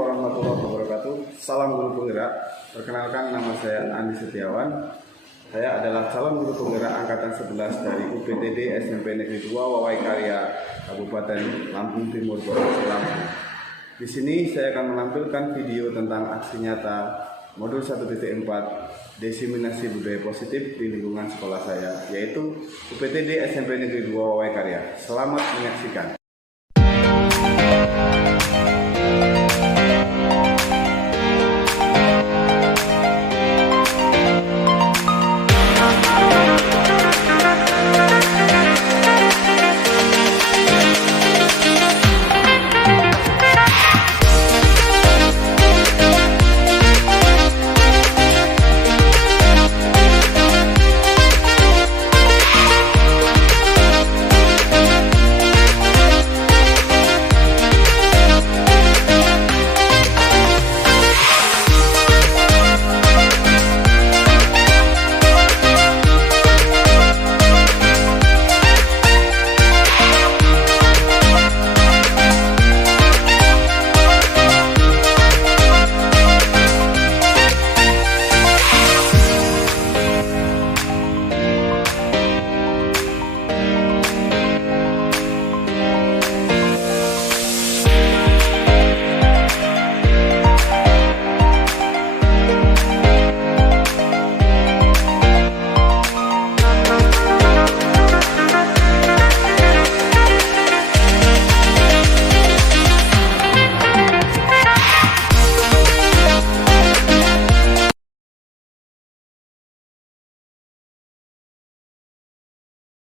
warahmatullahi wabarakatuh. Salam guru penggerak. Perkenalkan, nama saya Andi Setiawan. Saya adalah calon guru penggerak angkatan 11 dari UPTD SMP Negeri 2 Wawai Karya Kabupaten Lampung Timur, Provinsi Lampung. Di sini saya akan menampilkan video tentang aksi nyata modul 1.4 diseminasi budaya positif di lingkungan sekolah saya, yaitu UPTD SMP Negeri 2 Wawai Karya. Selamat menyaksikan.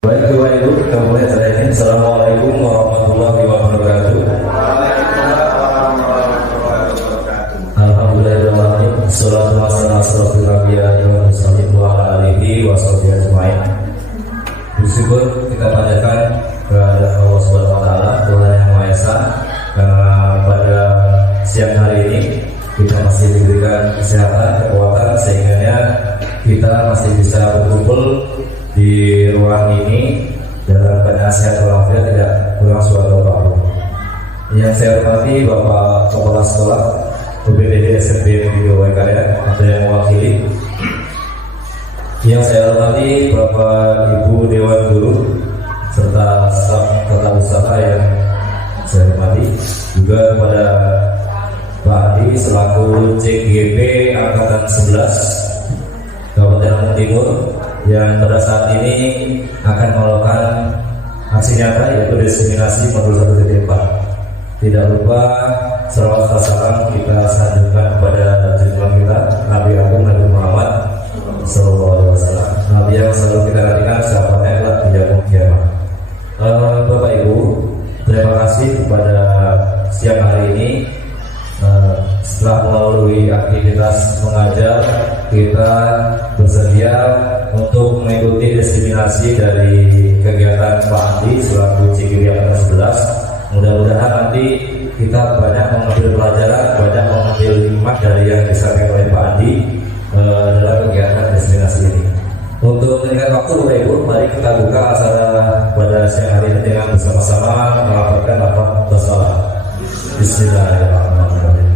Baik Bapak Ibu, kita mulai acara ini. Assalamualaikum warahmatullahi wabarakatuh. Alhamdulillahirrahmanirrahim. Assalatu wassalamu ala asyrofil anbiya'i wal mursalin wa ala alihi wa sahbihi ajmain. Bersyukur kita panjatkan kepada Allah Subhanahu wa taala, Tuhan Yang Maha Esa, karena pada siang hari ini kita masih diberikan kesehatan, kekuatan, sehingga kita masih bisa berkumpul di ruang ini dalam keadaan sehat walafiat, tidak kurang suatu apapun. Yang saya hormati Bapak Kepala Sekolah UPTD SMP Negeri 2 Wawai Karya atau yang mewakili. Yang saya hormati Bapak Ibu Dewan Guru serta staf tata usaha yang saya hormati, juga kepada Pak Adi selaku CGP Angkatan 11 Kabupaten Lampung Timur yang pada saat ini akan melakukan aksi nyata, yaitu diseminasi modul 1.4. Tidak lupa selawat salam kita sanjungkan kepada junjungan kita Nabi Agung Nabi Muhammad SAW, Nabi yang selalu kita nantikan syafaatnya adalah di yaumul kiamat. Bapak Ibu, terima kasih pada siang hari ini. Setelah melalui aktivitas mengajar, kita bersedia untuk mengikuti diseminasi dari kegiatan Pak Andi selaku CGP Angkatan 11. Mudah-mudahan nanti kita banyak mengambil pelajaran, banyak mengambil hikmah dari yang disampaikan oleh Pak Andi dalam kegiatan diseminasi ini. Untuk meningkat waktu, Bapak Ibu, mari kita buka acara pada siang hari ini dengan bersama-sama melaporkan lafaz basmalah. Bismillahirrahmanirrahim.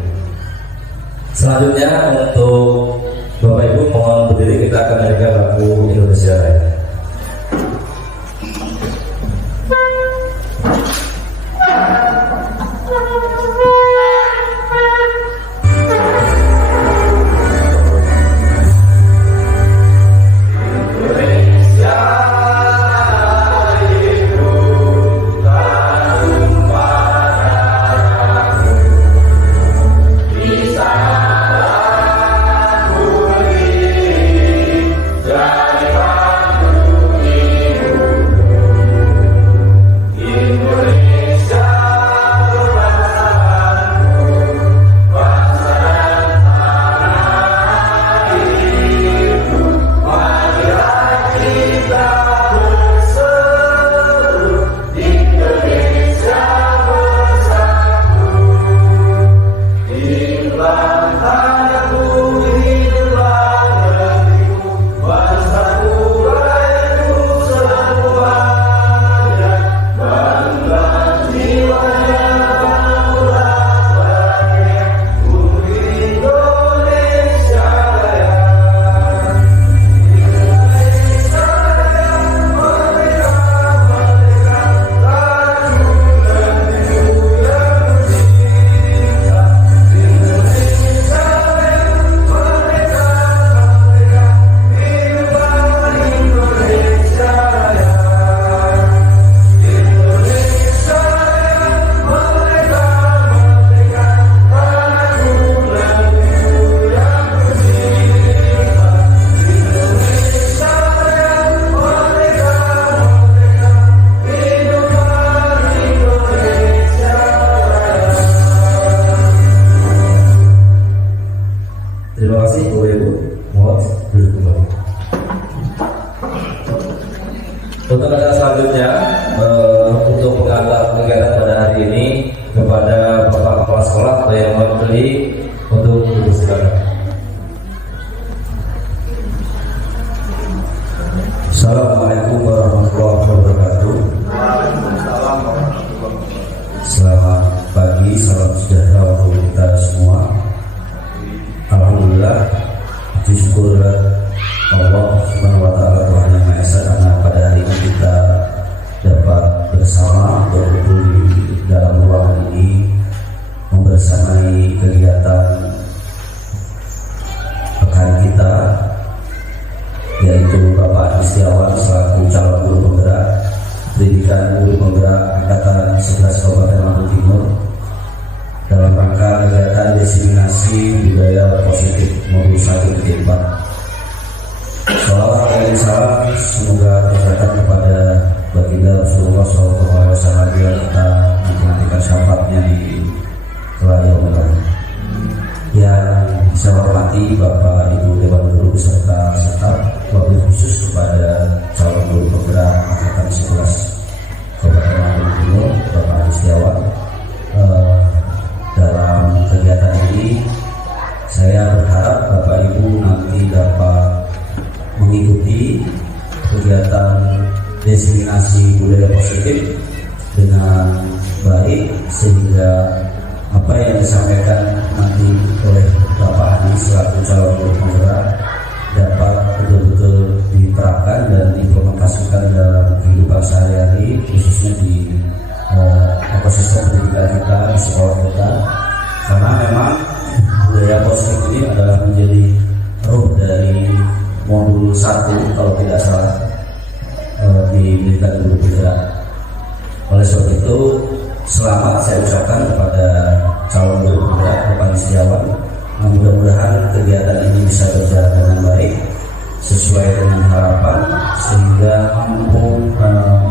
Selanjutnya untuk Bapak Ibu mohon berdiri, kita akan menyanyikan lagu Indonesia Raya. Bisa kepada Bapak Kepala Sekolah atau yang mewakili untuk bersilakan. Assalamualaikum warahmatullahi wabarakatuh. Selamat pagi, salam sejahtera untuk kita semua. Alhamdulillah, puji syukur Allah Subhanahu wa Ta'ala Tuhan Yang Maha Esa, karena pada hari ini kita dapat bersama berkumpul di dalam ruangan ini membersamai kegiatan pekan kita, yaitu Bapak Adi Setiawan selaku calon guru penggerak pendidikan guru penggerak angkatan 11 Kabupaten Lampung Timur dalam rangka kegiatan diseminasi budaya positif modul 1 titik 4. Salawat dan salam semoga tercurahkan kepada baginda Rasulullah SAW yang kita menantikan syafaatnya di kelak yaumil akhir. Yang saya hormati Bapak Ibu Dewan Guru beserta staf, wabil khusus kepada calon guru penggerak angkatan 11 Kabupaten Lampung Timur Bapak Adi Setiawan. Dalam kegiatan ini saya berharap Bapak Ibu nanti dapat mengikuti kegiatan diseminasi budaya positif dengan baik, sehingga apa yang disampaikan nanti oleh Bapak Adi selaku calon guru penggerak dapat betul-betul diterapkan dan diimplementasikan dalam kehidupan sehari-hari, khususnya di ekosistem pendidikan kita, di sekolah kita, karena memang budaya positif ini adalah menjadi ruh dari modul 1 kalau tidak salah di pendidikan guru penggerak. Oleh sebab itu, selamat saya ucapkan kepada calon guru penggerak Bapak Setiawan. Mudah-mudahan kegiatan ini bisa berjalan dengan baik sesuai dengan harapan, sehingga mampu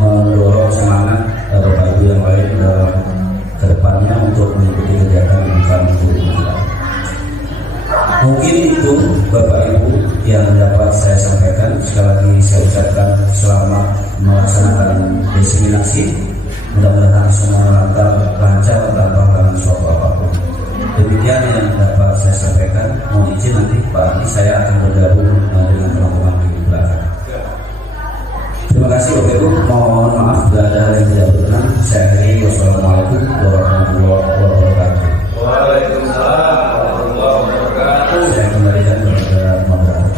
mendorong semangat Bapak Ibu yang lain dalam kedepannya untuk mengikuti kegiatan pendidikan guru penggerak. Mungkin itu Bapak Ibu yang dapat saya sampaikan. Sekali lagi saya ucapkan selamat melaksanakan diseminasi. Mudah-mudahan semua lancar tanpa halangan suatu apapun. Demikian yang dapat saya sampaikan. Mohon izin nanti Pak Adi saya akan bergabung dengan teman-teman di belakang. Terima kasih Bapak Ibu. Mohon maaf bila ada hal yang tidak berkenan. Saya akhiri. Wassalamualaikum warahmatullahi wabarakatuh. Waalaikumsalam warahmatullahi wabarakatuh. Saya kembalikan kepada moderator.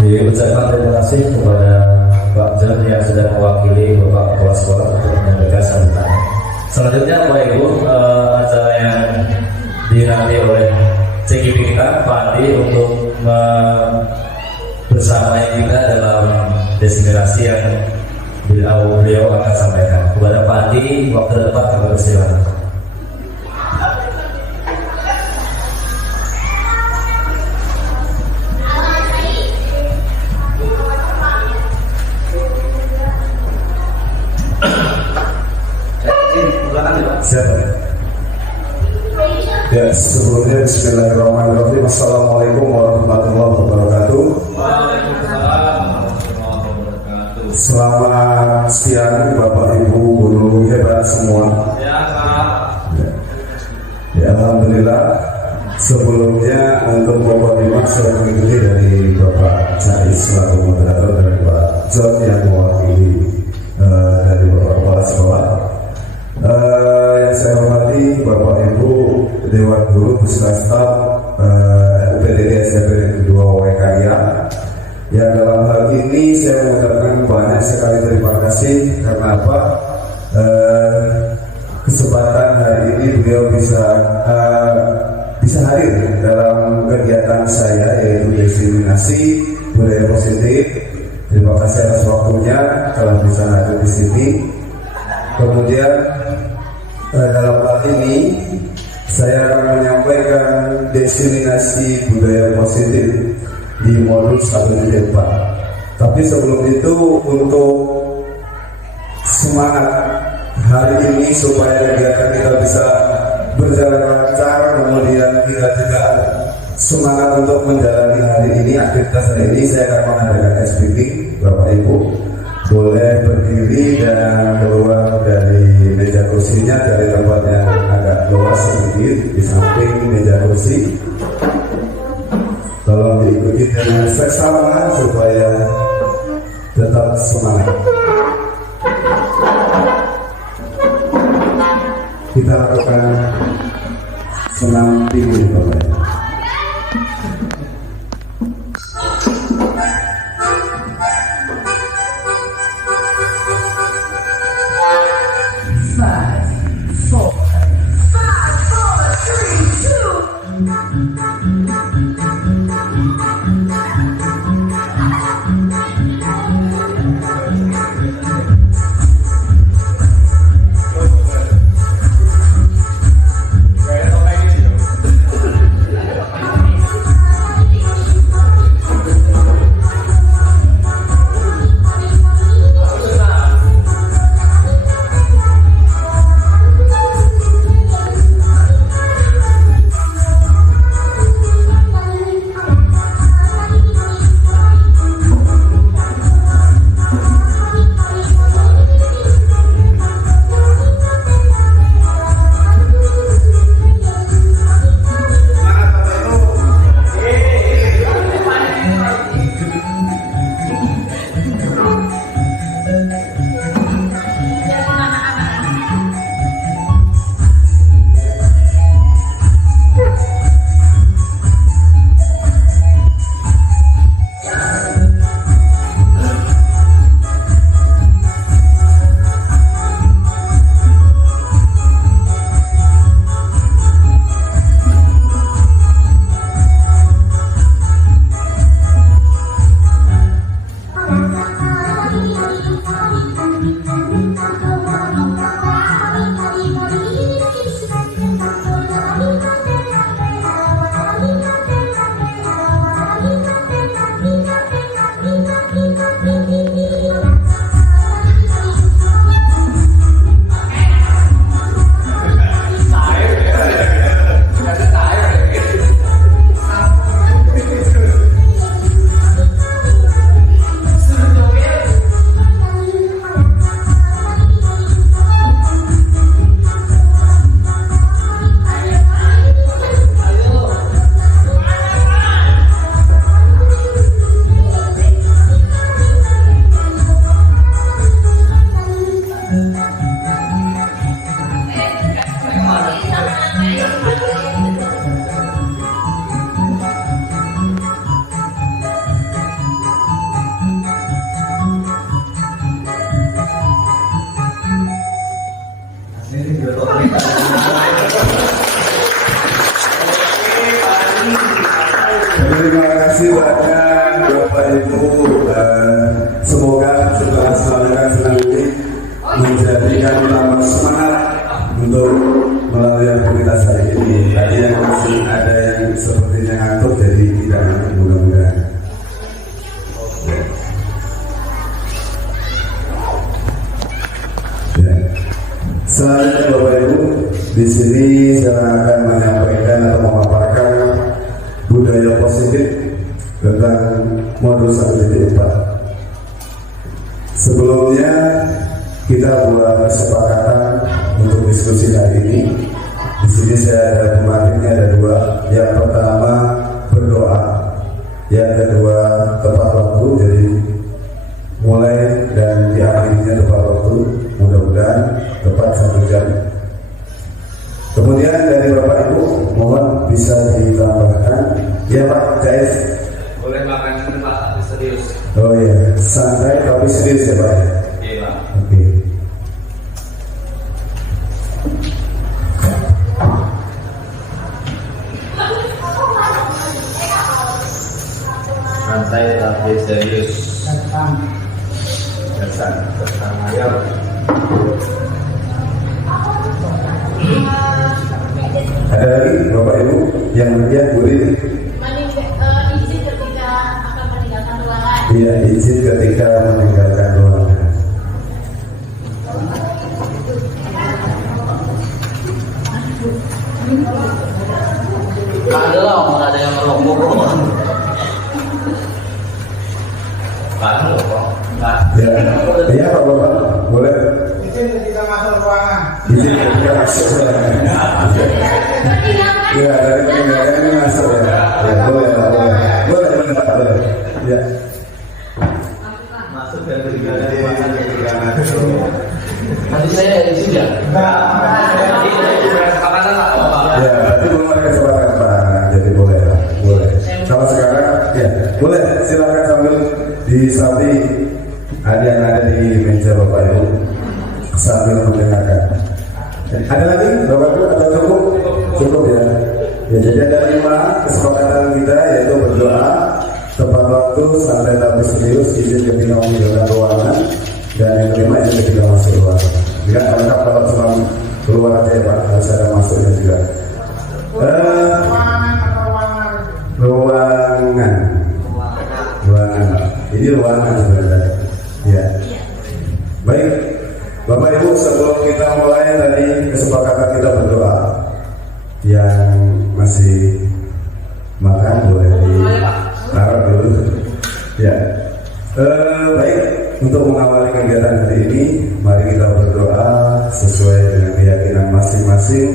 Diucapkan terima kasih kepada Pak Jan yang sudah mewakili Bapak Kepala Sekolah untuk menyampaikan sambutan. Selanjutnya Bapak Ibu, acara yang dinanti oleh CGP kita Pak Adi untuk bersama kita dalam destinasi yang beliau akan sampaikan. Kepada Pak Adi, waktu depan kami persilakan. Ya, sebelumnya bismillahirrahmanirrahim. Assalamualaikum warahmatullahi wabarakatuh. Selamat siang Bapak Ibu guru hebat semua. Ya, Alhamdulillah. Sebelumnya untuk Bapak Ibu saya mengikuti dari Bapak Cari selaku moderator, dari Pak John yang mewakili dari Bapak Kepala Sekolah. Yang saya hormati Bapak Ibu Dewan Guru beserta staf UPTD SMP Negeri 2 Wawai Karya. Ya, dalam hal ini saya mengucapkan banyak sekali terima kasih karena apa? Kesempatan hari ini beliau bisa hadir dalam kegiatan saya, yaitu diseminasi budaya positif. Terima kasih atas waktunya telah bisa hadir di sini. Kemudian dalam hal ini saya akan menyampaikan diseminasi budaya positif di modul 1.4. Tapi sebelum itu, untuk semangat hari ini supaya kegiatan kita bisa berjalan lancar, kemudian kita juga semangat untuk menjalani hari ini, aktivitas hari ini, saya akan mengadakan speaking. Bapak Ibu boleh berdiri dan keluar tetap semangat. Kita lakukan senam tinggi Bapak. Terima kasih banyak Bapak Ibu. Semoga setelah melakukan senam ini menjadikan tambah semangat untuk melalui aktivitas hari ini. Tadi yang masih ada yang sepertinya ngantuk, jadi tidak ngantuk mudah-mudahan. Ya. Selanjutnya Bapak Ibu, di sini saya akan menyampaikan atau memaparkan budaya positif tentang modus 1.4. Sebelumnya kita buat kesepakatan untuk diskusi hari ini. Di sini saya ada pematiknya, ada dua. Yang pertama berdoa, yang kedua tepat waktu. Jadi mulai dan diakhirinya tepat waktu. Mudah-mudahan tepat 1 jam. Kemudian dari Bapak Ibu mohon bisa ditambahkan. Ya Pak Jais. Boleh makan ini Pak, serius. Oh ya, santai tapi serius ya Pak. Iya Pak. Oke. Santai tapi serius. Dasar, ayo. Ada lagi Bapak Ibu yang lihat boleh? Izin ketika akan meninggalkan ruangan. Iya, izin ketika meninggalkan ruangan. Ada yang merokok. Ya, iya Pak Bapak, boleh. Izin ketika masuk ruangan. Izin ketika masuk ruangan. Ya, dari peninggalan ini masuk ya. Ya, boleh Pak, boleh. Boleh Pak, boleh. Ya. Masuk dan tinggal. izin ya? Enggak. Makanan lah, Bapak. Ya, berarti belum ada kesempatan Pak. Jadi boleh, boleh. Kalau sekarang, ya boleh. Silakan sambil disapi ada yang ada di meja Bapak Ibu sambil mendengarkan. Ada lagi Bapak Ibu atau cukup? Cukup ya. Ya, jadi ada 5 kesepakatan kita yaitu berdoa, tepat waktu, santai tapi serius, izin ketika meninggalkan ruangan, dan yang kelima izin ketika masuk ruangan. Ya, lengkap kalau cuma keluar aja Pak, harus ada masuknya juga. Ruangan. Ini ruangan sebenarnya. Ya. Baik, Bapak Ibu, sebelum kita mulai tadi kesepakatan kita berdoa. Yang masih makan boleh ditaruh dulu. Ya. Baik, untuk mengawali kegiatan hari ini, mari kita berdoa sesuai dengan keyakinan masing-masing.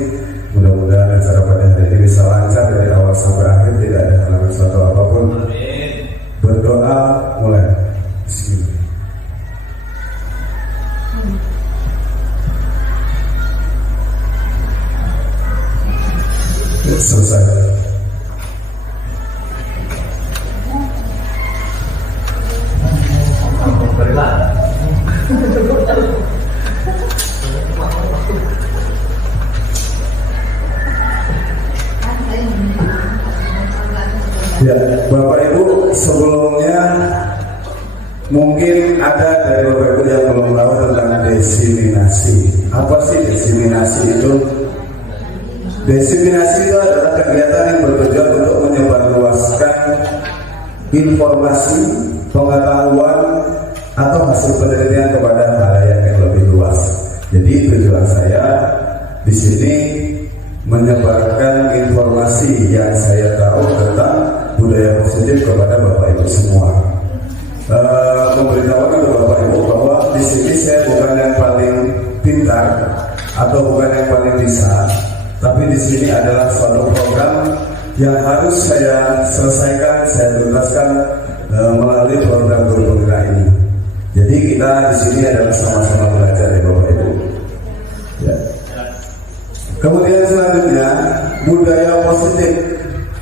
Mudah-mudahan acara pada hari ini bisa lancar dari awal sampai akhir, tidak ada halangan suatu apapun. Berdoa mulai. Bismillah. Selesai. Ya, Bapak Ibu, sebelumnya mungkin ada dari Bapak Ibu yang belum tahu tentang diseminasi. Apa sih diseminasi itu? Diseminasi itu adalah kegiatan yang bertujuan untuk menyebarluaskan informasi, pengetahuan, atau hasil penelitian kepada halayak yang lebih luas. Jadi tujuan saya di sini menyebarkan informasi yang saya tahu tentang budaya positif kepada Bapak Ibu semua. Memberitahukan kepada Bapak Ibu bahwa di sini saya bukan yang paling pintar atau bukan yang paling bisa, tapi di sini adalah suatu program yang harus saya selesaikan, saya tuntaskan melalui program guru penggerak ini. Jadi kita di sini adalah sama-sama belajar ya Bapak Ibu. Ya. Kemudian selanjutnya budaya positif.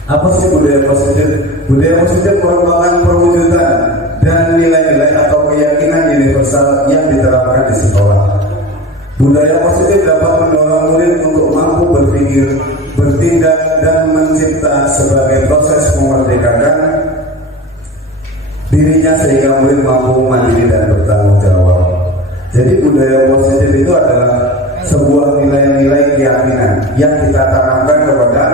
Apa sih budaya positif? Budaya positif merupakan perwujudan dan nilai-nilai atau keyakinan universal yang diterapkan di sekolah. Budaya positif dapat mendorong murid untuk mampu berpikir, bertindak, dan mencipta sebagai proses memerdekakan dirinya sehingga murid mampu mandiri dan bertanggung jawab. Jadi budaya positif itu adalah sebuah nilai-nilai keyakinan yang kita tanamkan kepada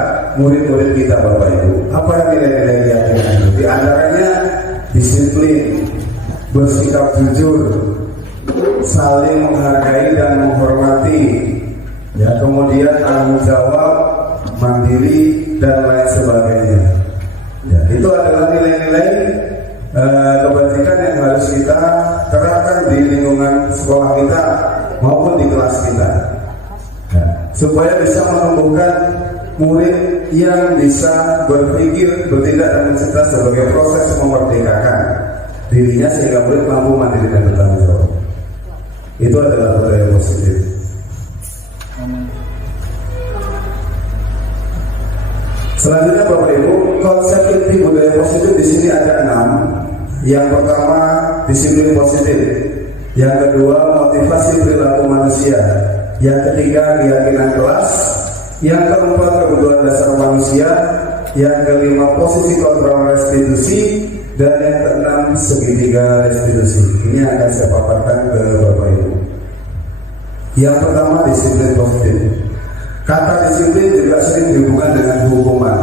murid-murid kita Bapak Ibu. Apa nilai-nilai keyakinan itu? Di antaranya disiplin, bersikap jujur, saling menghargai dan menghormati, ya, kemudian tanggung jawab, mandiri, dan lain sebagainya. Ya, itu adalah nilai-nilai kebajikan yang harus kita terapkan di lingkungan sekolah kita maupun di kelas kita, ya, supaya bisa menumbuhkan murid yang bisa berpikir, bertindak, dan mencipta sebagai proses memerdekakan dirinya sehingga murid mampu mandiri dan bertanggung jawab. Itu adalah budaya positif. Selanjutnya Bapak Ibu, konsep inti budaya positif di sini ada 6. Yang pertama disiplin positif, yang kedua motivasi perilaku manusia, yang ketiga keyakinan kelas, yang keempat kebutuhan dasar manusia, yang kelima posisi kontrol restitusi, dan yang keenam segitiga restitusi. Ini akan saya paparkan ke Bapak Ibu. Yang pertama disiplin positif. Kata disiplin juga sering dihubungkan dengan hukuman,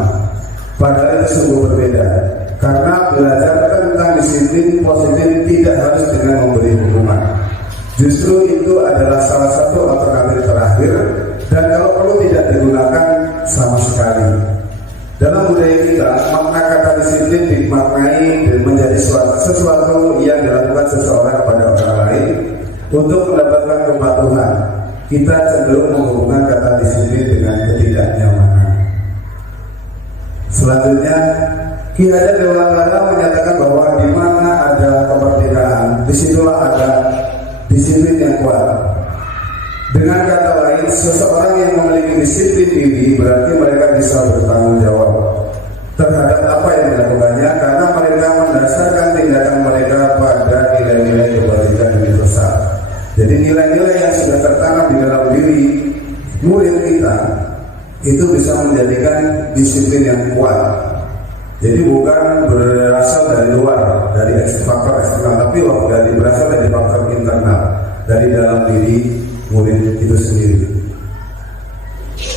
padahal itu sungguh berbeda. Karena belajar tentang disiplin positif tidak harus dengan memberi hukuman. Justru itu adalah salah satu alternatif terakhir, dan kalau perlu tidak digunakan sama sekali. Dalam budaya kita, makna kata disiplin dimaknai menjadi sesuatu yang dilakukan seseorang kepada orang lain untuk mendapatkan kepatuhan. Kita cenderung menghubungkan kata disiplin dengan ketidaknyamanan. Selanjutnya, Ki Hajar Dewantara menyatakan bahwa di mana ada kemerdekaan, disitulah ada disiplin yang kuat. Dengan kata lain, seseorang yang memiliki disiplin diri berarti mereka bisa bertanggung jawab terhadap apa yang dilakukannya, karena mereka mendasarkan tindakan mereka pada nilai-nilai kebajikan universal. Jadi nilai-nilai yang sudah tertanam di dalam diri murid kita itu bisa menjadikan disiplin yang kuat. Jadi bukan berasal dari luar, dari faktor eksternal, tapi berasal dari faktor internal, dari dalam diri murid itu sendiri.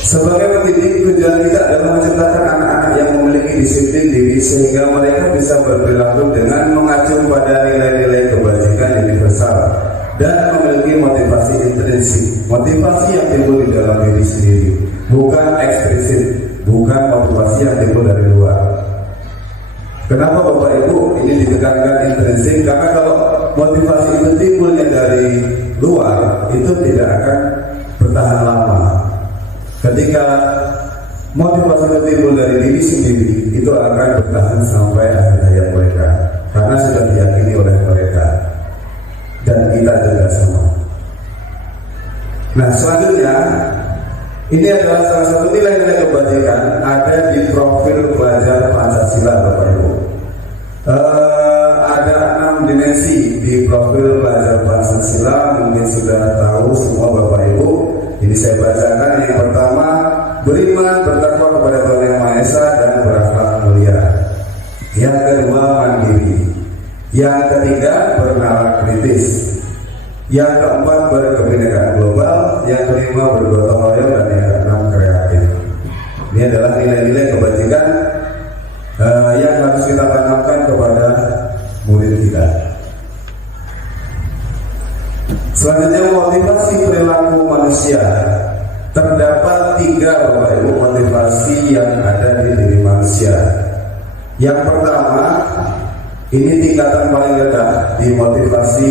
Sebagai pendidik, tujuan kita adalah menciptakan anak-anak yang memiliki disiplin diri sehingga mereka bisa berperilaku dengan mengacu pada nilai-nilai kebajikan universal dan memiliki motivasi intrinsik, motivasi yang timbul di dalam diri sendiri, bukan eksplisit, bukan motivasi yang timbul dari luar. Kenapa Bapak Ibu ini ditekankan intrinsik? Karena kalau motivasi itu timbulnya dari luar, itu tidak akan bertahan lama. Ketika motivasi itu timbul dari diri sendiri, itu akan bertahan sampai akhir hayat mereka, karena sudah diyakini oleh mereka dan kita juga sama. Nah, selanjutnya ini adalah salah satu nilai-nilai kebajikan ada di profil pelajar Pancasila, Bapak Ibu. Ada 6 dimensi di profil pelajar Pancasila, mungkin sudah tahu semua Bapak Ibu. Ini saya bacakan. Yang pertama, beriman, bertakwa kepada Tuhan Yang Maha Esa dan berakhlak mulia. Yang kedua, mandiri. Yang ketiga, bernalar kritis. Yang keempat, berkebinekaan global. Yang kelima, bergotong royong. Dan yang keenam, kreatif. Ini adalah nilai-nilai kebajikan yang harus kita tanamkan kepada murid kita. Selanjutnya, motivasi perilaku manusia. Terdapat 3 Bapak Ibu motivasi yang ada di diri manusia. Yang pertama, ini tingkatan paling rendah di motivasi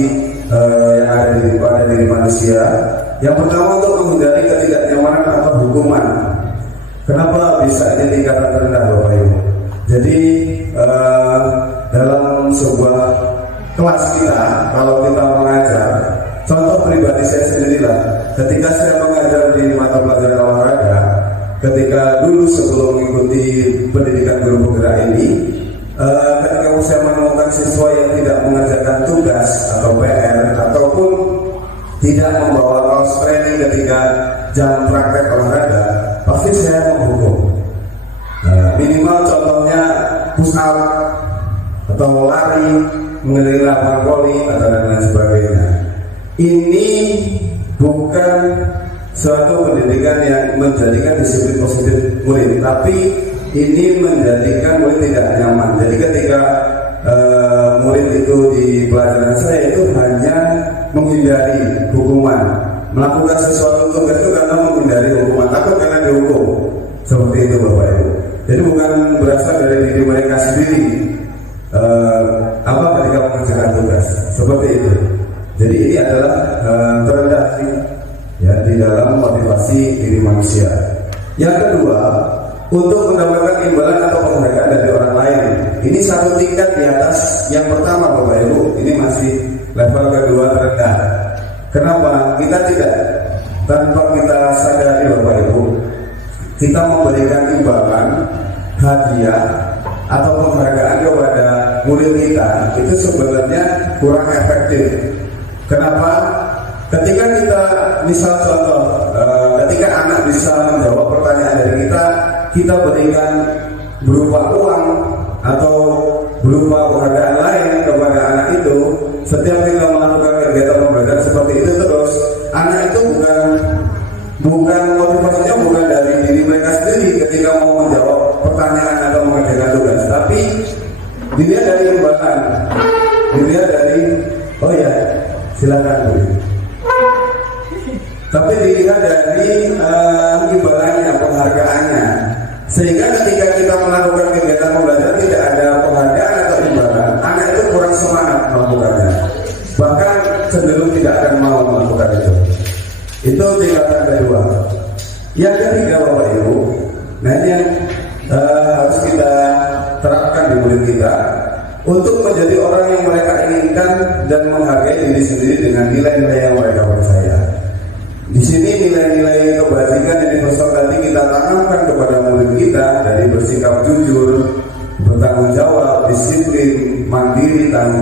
yang ada pada diri manusia. Yang pertama, untuk menghindari ketidaknyamanan atau hukuman. Kenapa bisa ini tingkatan rendah Bapak Ibu? Jadi dalam sebuah kelas kita, kalau kita mengajar, contoh pribadi saya sendirilah, ketika saya mengajar di mata pelajaran olahraga, ketika dulu sebelum mengikuti pendidikan guru penggerak ini, ketika saya menemukan siswa yang tidak mengerjakan tugas atau PR ataupun tidak membawa kaos training ketika jam praktek olahraga, pasti saya menghukum. Minimal contohnya push up atau lari mengelilingi lapangan voli atau lain sebagainya. Ini bukan suatu pendidikan yang menjadikan disiplin positif murid, tapi ini menjadikan murid tidak nyaman. Jadi ketika murid itu di pelajaran saya itu hanya menghindari hukuman, melakukan sesuatu tugas itu karena menghindari hukuman, takut karena dihukum. Seperti itu Bapak Ibu. Jadi bukan berasal dari diri mereka sendiri ketika mengerjakan tugas. Seperti itu. Jadi ini adalah terendah ya di dalam motivasi diri manusia. Yang kedua, untuk mendapatkan imbalan atau penghargaan dari orang lain. Ini satu tingkat di atas yang pertama Bapak Ibu. Ini masih level kedua terendah. Kenapa? Kita tidak, tanpa kita sadari Bapak Ibu, kita memberikan imbalan, hadiah atau penghargaan kepada murid kita, itu sebenarnya kurang efektif. Kenapa? Ketika kita, misal contoh, ketika anak bisa menjawab pertanyaan dari kita berikan berupa uang atau berupa penghargaan lain kepada anak itu. Setiap kita melakukan kegiatan pembelajaran seperti itu terus, anak itu bukan motivasinya bukan dari diri mereka sendiri ketika mau menjawab pertanyaan atau mengerjakan tugas, tapi dilihat dari imbalan, dilihat dari oh ya silakan Bu. Tapi dilihat dari imbalannya, penghargaannya, sehingga ketika kita melakukan kegiatan pembelajaran tidak ada penghargaan atau imbalan, anak itu kurang semangat melakukannya, bahkan cenderung tidak akan mau melakukan itu. Itu tingkatan kedua. Yang ketiga Bapak Ibu, nah ini yang harus kita terapkan di murid kita untuk menjadi orang yang mereka inginkan dan menghargai diri sendiri dengan nilai-nilai yang mereka percaya. Di sini nilai-nilai kebajikan yang universal tadi kita tanamkan kepada murid kita dari bersikap jujur, bertanggung jawab, disiplin, mandiri, dan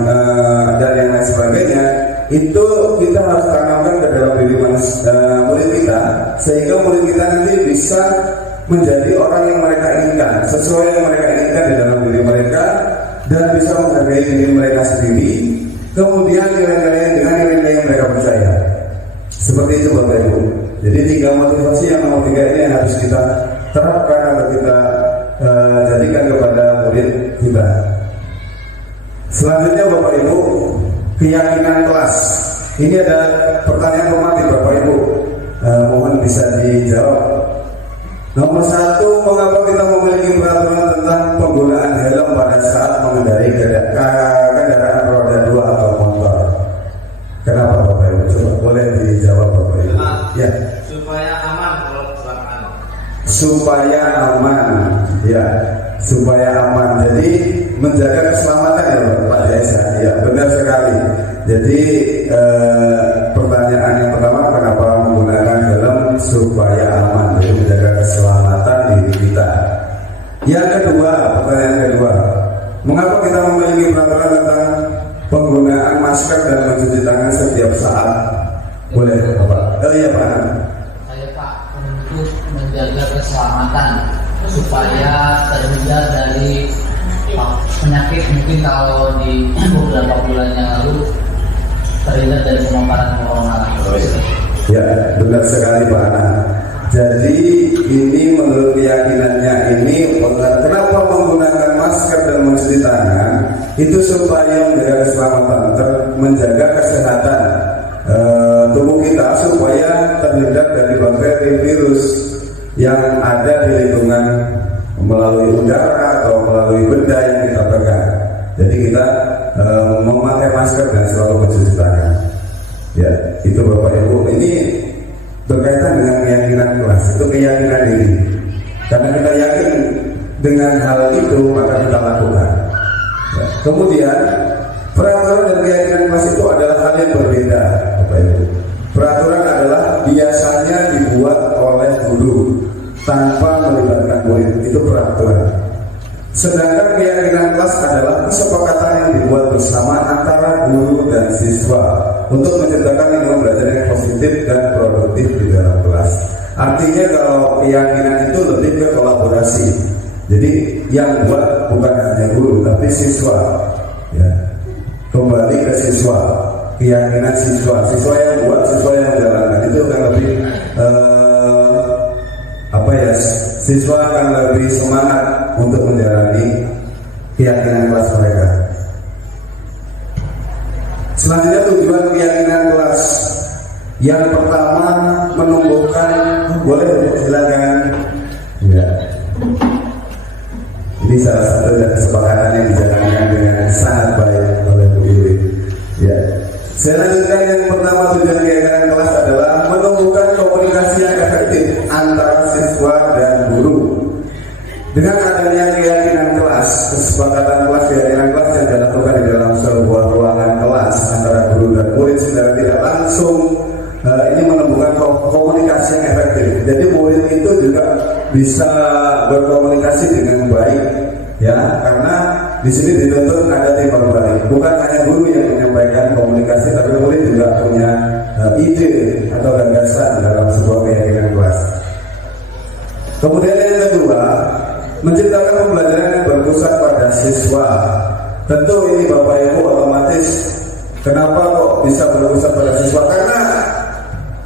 yang lain sebagainya. Itu kita harus tanamkan ke dalam diri murid kita, sehingga murid kita nanti bisa menjadi orang yang mereka inginkan, sesuai yang mereka inginkan di dalam diri mereka, dan bisa menghargai diri mereka sendiri. Kemudian nilai-nilai dengan nilai-nilai yang mereka percaya. Seperti itu Bapak Ibu. Jadi 3 motivasi yang nomor 3 ini yang harus kita terapkan atau kita jadikan kepada murid kita. Selanjutnya Bapak Ibu, keyakinan kelas. Ini ada pertanyaan formatif Bapak Ibu, mohon bisa dijawab. Nomor 1, mengapa kita memiliki peraturan tentang penggunaan helm pada saat mengendarai kendaraan roda 2 atau motor? Kenapa Bapak Ibu? Coba boleh dijawab Bapak Ibu. Ya. Supaya aman kalau kecelakaan. Supaya aman, ya. Supaya aman. Jadi menjaga keselamatan ya Pak Jaisa. Ya, benar sekali. Jadi pertanyaan yang pertama, kenapa menggunakan helm? Supaya aman. Jadi menjaga keselamatan diri kita. Yang kedua, pertanyaan kedua, mengapa kita memiliki peraturan tentang penggunaan masker dan mencuci tangan setiap saat? Boleh Bapak? Oh iya Pak. Saya Pak, untuk menjaga keselamatan supaya terhindar dari penyakit. Mungkin kalau di beberapa bulan yang lalu terhindar dari pemaparan corona. Ya, benar sekali Pak Ana. Jadi ini menurut keyakinannya ini, kenapa menggunakan masker dan mencuci tangan itu supaya menjaga keselamatan, menjaga kesehatan tubuh kita supaya terhindar dari bakteri virus yang ada di lingkungan melalui udara atau melalui benda yang kita pegang. Jadi kita memakai masker dan selalu mencuci tangan. Ya, itu Bapak Ibu. Ini berkaitan dengan keyakinan kelas, itu keyakinan diri. Karena kita yakin dengan hal itu, maka kita lakukan. Ya. Kemudian peraturan dan keyakinan kelas itu adalah hal yang berbeda, Bapak Ibu. Peraturan adalah biasanya dibuat oleh guru tanpa melibatkan murid, itu peraturan. Sedangkan keyakinan kelas adalah kesepakatan yang dibuat bersama antara guru dan siswa untuk menciptakan lingkungan belajar yang positif dan produktif di dalam kelas. Artinya kalau keyakinan itu lebih ke kolaborasi. Jadi yang buat bukan hanya guru tapi siswa. Ya. Kembali ke siswa, keyakinan siswa yang buat, siswa yang menjalankan, itu akan lebih siswa akan lebih semangat untuk menjalani keyakinan kelas mereka. Selanjutnya tujuan keyakinan kelas. Yang pertama, menumbuhkan, boleh silakan. Ya. Ini salah satu kesepakatan yang dijalankan dengan sangat baik oleh Bu Iwi. Ya. Saya lanjutkan, yang pertama tujuan keyakinan kelas adalah menumbuhkan komunikasi yang efektif antara siswa dan guru. Dengan adanya keyakinan kelas, kesepakatan kelas, keyakinan kelas yang dilakukan di dalam sebuah ruangan kelas antara guru dan murid secara tidak langsung, ini menumbuhkan komunikasi yang efektif. Jadi murid itu juga bisa berkomunikasi dengan baik, ya, karena di sini dituntut ada timbal balik. Bukan hanya guru yang menyampaikan komunikasi, tapi murid juga punya ide atau gagasan dalam sebuah keyakinan kelas. Kemudian yang kedua, menciptakan pembelajaran yang berpusat pada siswa. Tentu ini Bapak Ibu otomatis, kenapa kok bisa berpusat pada siswa? Karena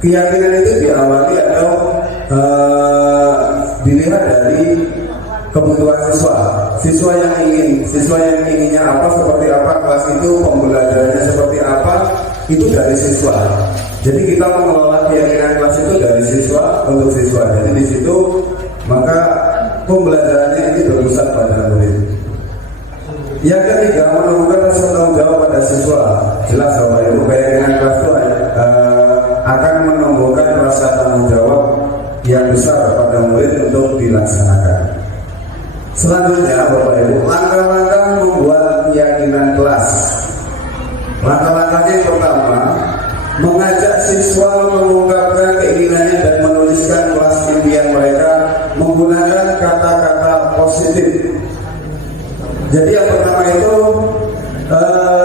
keyakinan itu diawali atau dilihat dari kebutuhan siswa. Siswa yang inginnya apa, seperti apa kelas itu, pembelajarannya seperti apa, itu dari siswa. Jadi kita mengelola keyakinan kelas itu dari siswa untuk siswa. Jadi di situ maka pembelajarannya ini berpusat pada murid. Yang ketiga, menumbuhkan rasa tanggung jawab pada siswa. Jelas Bapak Ibu, keyakinan kelas itu akan menumbuhkan rasa tanggung jawab yang besar pada murid untuk dilaksanakan. Selanjutnya Bapak Ibu, langkah-langkah membuat keyakinan kelas. Langkah-langkahnya yang pertama, mengajak siswa mengungkapkan keinginan menuliskan kelas impian mereka menggunakan kata-kata positif. Jadi yang pertama itu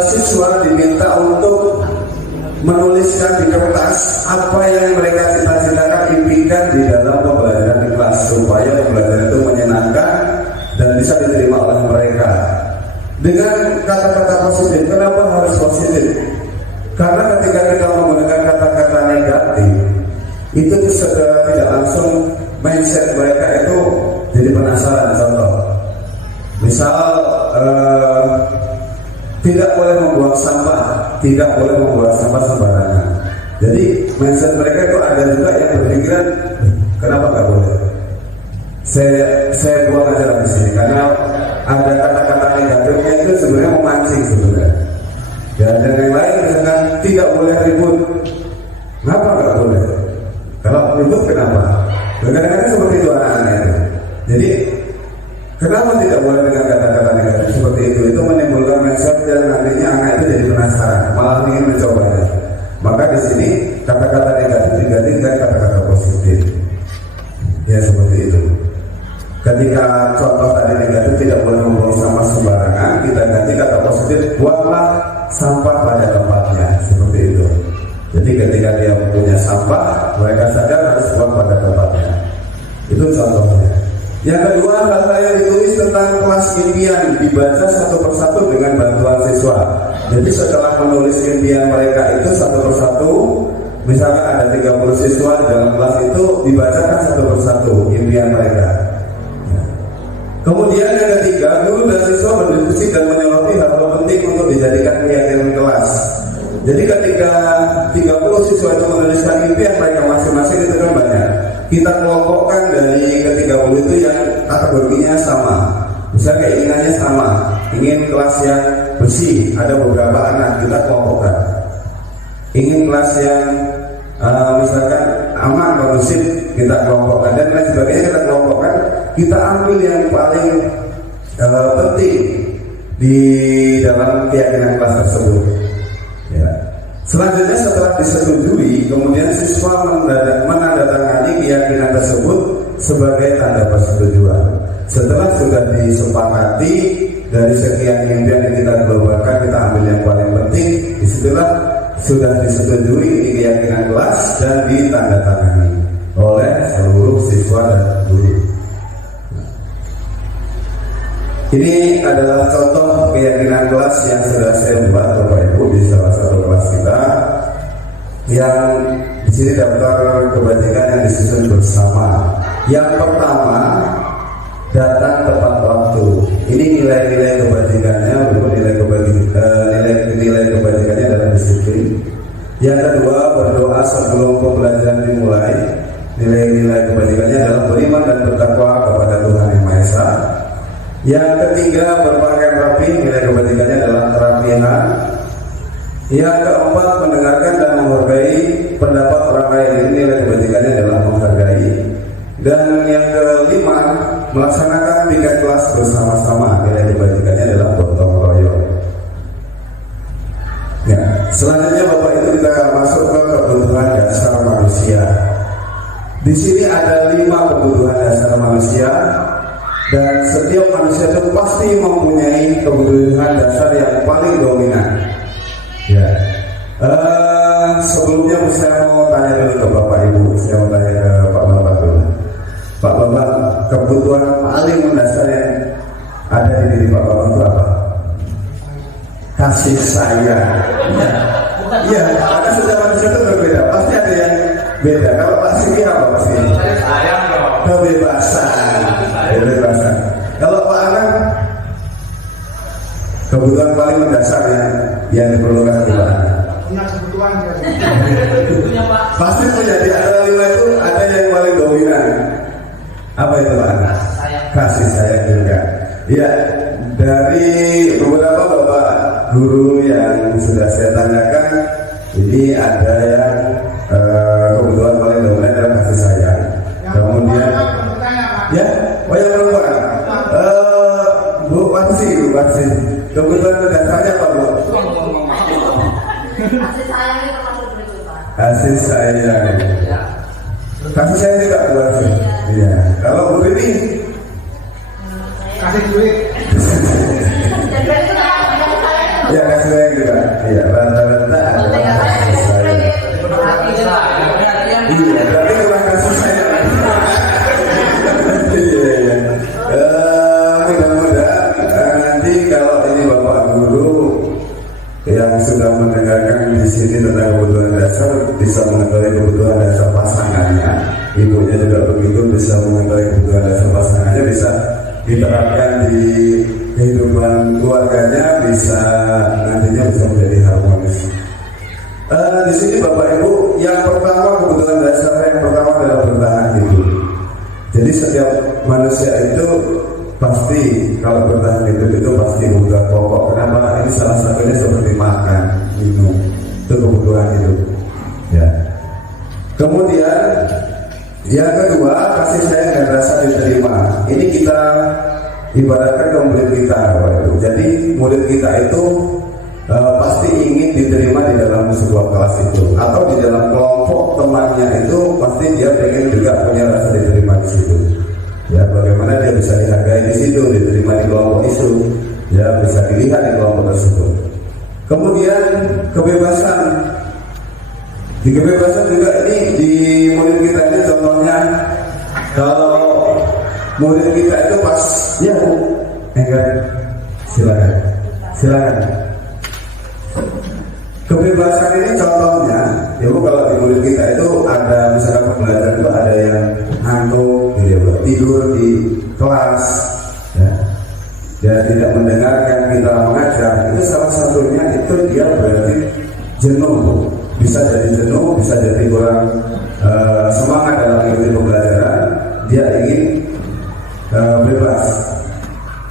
siswa diminta untuk menuliskan di kertas apa yang mereka cita-citakan, impikan di dalam pembelajaran di kelas supaya pembelajaran itu menyenangkan dan bisa diterima oleh mereka dengan kata-kata positif. Kenapa harus positif? Karena ketika kita menggunakan kata-kata negatif, itu secara tidak langsung mindset mereka itu jadi penasaran. Contoh, misal tidak boleh membuang sampah, tidak boleh membuang sampah sembarangan. Jadi mindset mereka itu ada juga yang berpikiran, kenapa nggak boleh? Saya buang aja di sini karena ada kata-kata negatifnya itu sebenarnya memancing sebenarnya. Dan yang lain misalkan tidak boleh ribut, kenapa nggak boleh? Kalau ribut kenapa? Kadang-kadang seperti itu anak-anak itu. Jadi kenapa tidak boleh dengan kata-kata negatif seperti itu? Itu menimbulkan mindset dan nantinya anak itu jadi penasaran, malah ingin mencobanya. Maka di sini kata-kata negatif diganti dengan kata-kata positif. Ya seperti itu. Ketika contoh tadi negatif tidak boleh membuang sampah sembarangan, kita ganti kata positif, buanglah sampah pada tempatnya. Seperti itu. Jadi ketika dia punya sampah, mereka sadar harus buang pada tempatnya. Itu contohnya. Yang kedua, hal-hal yang ditulis tentang kelas impian dibaca satu persatu dengan bantuan siswa. Jadi setelah menulis impian mereka itu satu persatu, misalkan ada 30 siswa di dalam kelas itu, dibacakan satu persatu impian mereka. Kemudian yang ketiga, guru dan siswa berdiskusi dan menyoroti hal-hal penting untuk dijadikan keyakinan kelas. Jadi ketika 30 siswa itu menuliskan impian mereka masing-masing itu kan banyak. Kita kelompokkan dari ke-30 itu yang kategorinya sama. Misalnya keinginannya sama, ingin kelas yang bersih, ada beberapa anak kita kelompokkan. Ingin kelas yang misalkan aman, kondusif, kita kelompokkan dan lain sebagainya kita kelompokkan. Kita ambil yang paling penting di dalam keyakinan kelas tersebut. Ya. Selanjutnya setelah disetujui, kemudian siswa menandatangani keyakinan tersebut sebagai tanda persetujuan. Setelah sudah disepakati dari sekian impian yang kita globалkan, kita ambil yang paling penting. Disitulah sudah disetujui keyakinan kelas dan ditandatangani oleh seluruh siswa dan guru. Ini adalah contoh keyakinan kelas yang sudah saya buat Bapak Ibu di salah satu kelas kita, yang di sini daftar kebajikan yang disusun bersama. Yang pertama, datang tepat waktu. Ini nilai-nilai kebajikannya, bukan nilai kebajikannya dalam disiplin. Yang kedua, berdoa sebelum pembelajaran dimulai. Nilai-nilai kebajikannya adalah beriman dan bertakwa kepada Tuhan Yang Maha Esa. Yang ketiga, berpakaian rapi. Nilai kebajikannya adalah kerapihan. Yang keempat, mendengarkan dan menghargai pendapat orang lain. Nilai kebajikannya adalah menghargai. Dan yang kelima, melaksanakan piket kelas bersama-sama. Nilai kebajikannya adalah gotong royong. Ya, selanjutnya Bapak Ibu kita masuk ke kebutuhan dasar manusia. Di sini ada 5 kebutuhan dasar manusia. Dan setiap manusia itu pasti mempunyai kebutuhan dasar yang paling dominan. Ya. Sebelumnya saya mau tanya dulu ke Bapak Ibu. Saya mau tanya ke Pak Bapak dulu. Pak Bapak, kebutuhan paling mendasar yang ada di diri Pak Bapak itu apa? Kasih sayang. Iya, karena setiap manusia itu berbeda. Pasti ada yang beda. Kalau Pak Sini apa Pak Sini? Sayang dong. Kebebasan. Kebebasan. Kalau Pak Anang, kebutuhan paling mendasar yang diperlukan oleh Pak Anang. Punya kebutuhan Pasti punya. Di antara 5 itu ada yang paling dominan. Apa itu Pak Anang? Kasih sayang juga. Ya, dari beberapa Bapak guru yang sudah saya tanyakan, ini ada yang kebutuhan paling dominan adalah kasih sayang. Kemudian ya, yang perempuan Bu Patsi, kebutuhan mendasarnya apa Bu? Kasih sayang itu termasuk berikut Pak. Kasih sayang. Kasih kasih saya juga buat sih. Iya. Kalau Bu ini Kasih duit. ya kasih saya juga. Iya, rata-rata adalah kasih saya. Iya, berarti kurang kasih saya. Iya. Mudah-mudahan nanti kalau ini Bapak Guru yang sudah mendengarkan di sini tentang kebutuhan dasar bisa mengetahui kebutuhan dasar pasangannya, ibunya juga begitu bisa mengetahui kebutuhan dasar pasangannya, bisa diterapkan di kehidupan keluarganya, bisa nantinya bisa menjadi harmonis. Di sini Bapak Ibu, yang pertama kebutuhan dasar yang pertama adalah bertahan hidup. Jadi setiap manusia itu pasti kalau bertahan hidup itu pasti kebutuhan pokok. Kenapa? Ini salah satunya seperti makan, minum, itu kebutuhan hidup. Ya. Kemudian yang kedua, kasih sayang dan rasa diterima. Ini kita ibaratkan ke murid kita, Bapak Ibu. Jadi murid kita itu pasti ingin diterima di dalam sebuah kelas itu, atau di dalam kelompok temannya itu pasti dia pengen juga punya rasa diterima di situ. Ya, bagaimana dia bisa dihargai di situ, diterima di kelompok itu, ya bisa dilihat di kelompok tersebut. Kemudian kebebasan, di kebebasan juga ini di murid kita ini contohnya, kalau murid kita itu pas ya enggak, silakan. Kebebasan ini contohnya, ya Bu, kalau di murid kita itu ada misalkan pembelajaran itu ada yang ngantuk, gitu ya Bu, tidur di kelas, ya, dia tidak mendengarkan kita mengajar, itu salah satunya itu dia berarti jenuh Bu. Bisa jadi jenuh, bisa jadi kurang semangat dalam mengikuti pembelajaran, dia ingin bebas.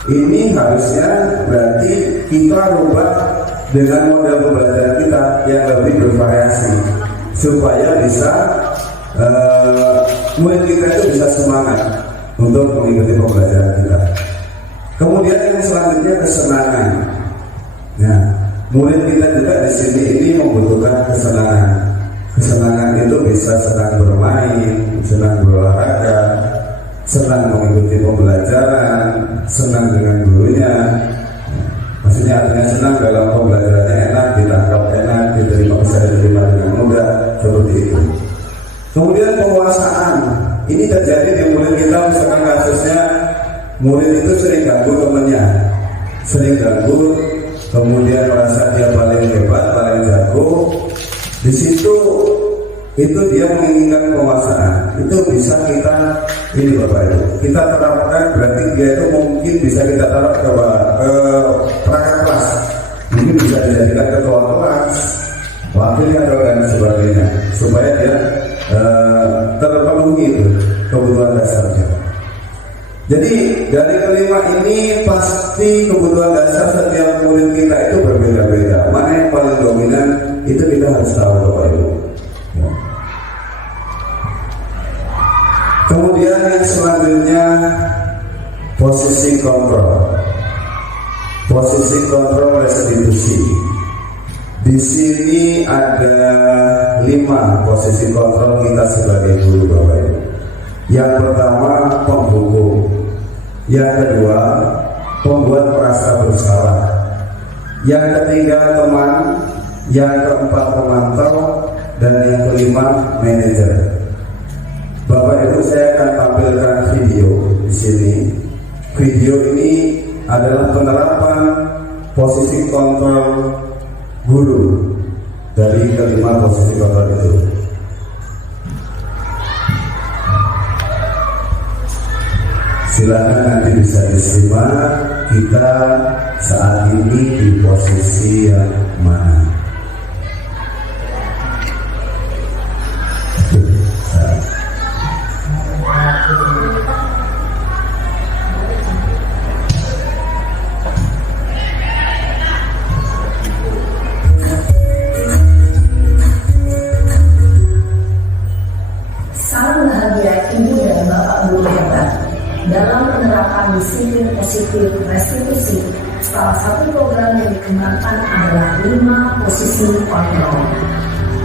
Ini harusnya berarti kita rubah dengan model pembelajaran kita yang lebih bervariasi supaya bisa murid kita itu bisa semangat untuk mengikuti pembelajaran kita. Kemudian yang selanjutnya kesenangan. Nah, murid kita juga di sini ini membutuhkan kesenangan. Kesenangan itu bisa senang bermain, senang berolahraga, senang mengikuti pembelajaran, senang dengan gurunya. Maksudnya artinya senang dalam pembelajarannya enak, ditangkap enak, bisa diterima dengan mudah, seperti itu. Kemudian penguasaan, ini terjadi di murid kita, misalkan kasusnya murid itu sering ganggu temannya, sering ganggu, kemudian merasa dia paling hebat, paling jago. Di situ itu dia menginginkan penguasaan. Itu bisa kita ini Bapak Ibu, kita terapkan, berarti dia itu mungkin bisa kita taruh ke perangkat kelas, mungkin bisa dijadikan ketua kelas, wakilnya dan sebagainya, supaya dia terpenuhi itu kebutuhan dasarnya. Jadi dari kelima ini pasti kebutuhan dasar setiap murid kita itu berbeda-beda. Mana yang paling dominan itu kita harus tahu Bapak Ibu. Ya. Kemudian yang selanjutnya posisi kontrol. Posisi kontrol restitusi. Di sini ada 5 posisi kontrol kita sebagai guru Bapak Ibu. Yang pertama penghukum, yang kedua pembuat merasa bersalah, yang ketiga teman, yang keempat pemantau, dan yang kelima manajer. Bapak Ibu, saya akan tampilkan video di sini. Video ini adalah penerapan posisi kontrol guru dari kelima posisi kontrol itu. Silakan nanti bisa disimak kita saat ini di posisi yang mana. Salam bahagia Ibu dan Bapak Guru hebat. Dalam penerapan disiplin positif restitusi, salah satu program yang dikembangkan adalah 5 posisi kontrol.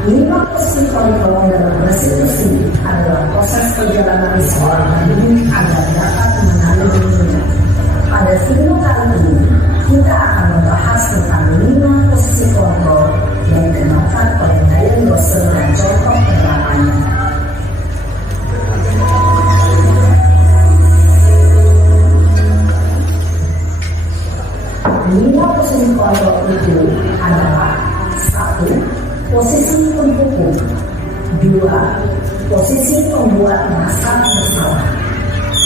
5 posisi kontrol dalam restitusi adalah proses perjalanan seorang pendidik agar dapat mengenali dirinya. Pada video kali ini, kita akan membahas tentang 5 posisi kontrol yang dikenalkan oleh Diane Dawson dan contoh penerapannya. 5 posisi kontrol itu adalah: 1. Posisi penghukum. 2. Posisi pembuat merasa bersalah.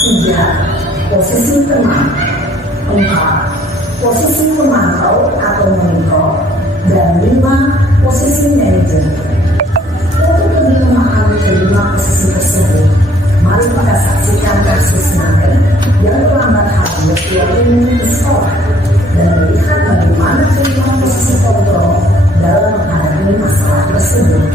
3. Posisi teman. 4. Posisi pemantau atau monitor. Dan 5. Posisi manajer. Untuk lebih memahami kelima posisi tersebut, mari kita saksikan kasus Naren yang terlambat hadir 2 minggu di sekolah dan melihat bagaimana kelima posisi kontrol dalam menghadapi masalah tersebut.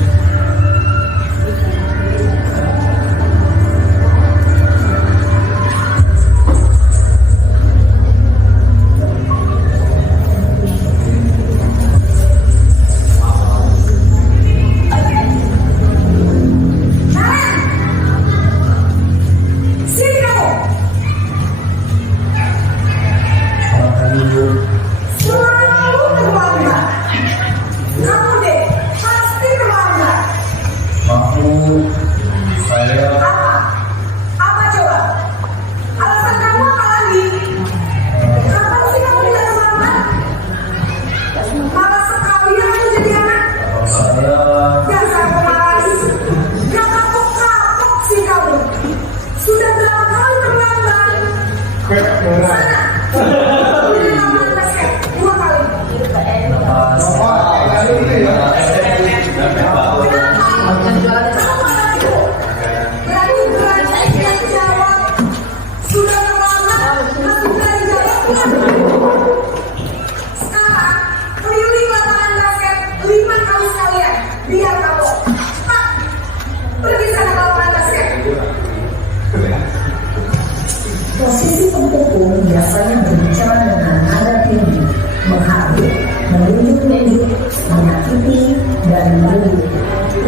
Posisi penghukum biasanya berbicara dengan nada tinggi, menghardik, menunjuk-nunjuk, menyakiti, dan menuduh.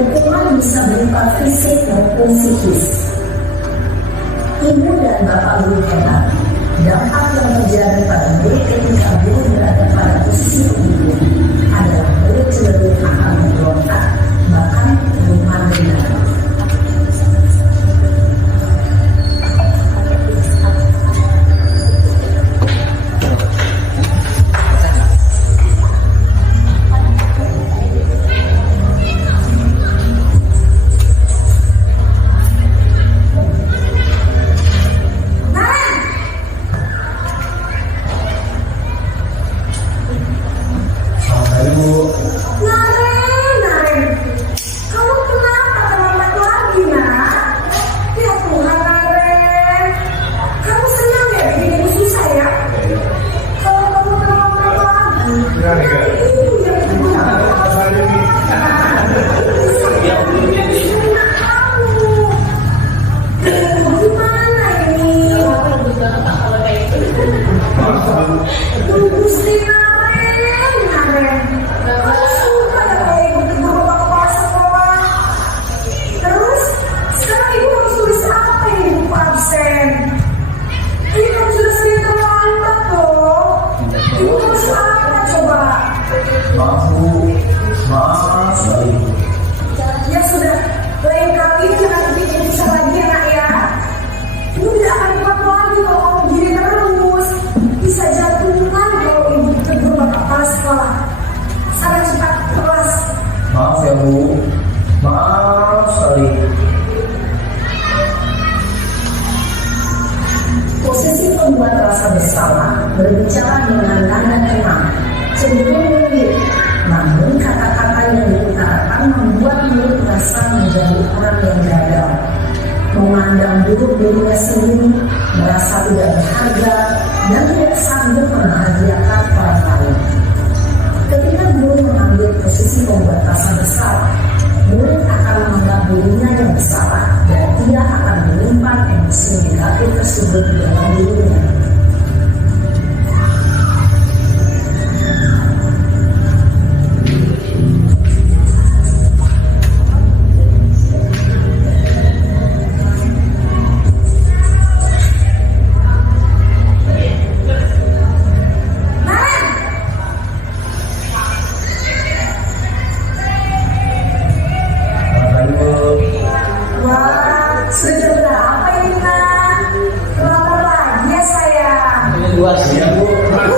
Hukuman bisa berupa fisik maupun psikis. Ibu dan bapak guru hebat. Dampak yang terjadi pada murid ketika guru berada pada posisi penghukum adalah murid cenderung akan memberontak, bahkan rumah benar. Ya sudah, lain kali jangan bikin bisa lagi ya nak ya. Ibu tidak akan kuat lagi kalau kamu begini terus. Bisa jatuhkan kalau ibu tegur bapak kepala sekolah. Sangat cepat keras. Maaf ya Bu, maaf sekali. Posisi pembuat rasa bersalah berbicara dengan nada tenang, cenderung lembut. Namun kata-kata yang diutarakan membuat murid merasa menjadi orang yang gagal, memandang buruk dirinya sendiri, merasa tidak berharga, dan tidak sanggup membahagiakan orang lain. Ketika guru mengambil posisi pembuat rasa bersalah, murid akan menganggap dirinya yang bersalah dan ia akan menyimpan emosi negatif tersebut di dalam dirinya. keluar sih ya Bu. Kamu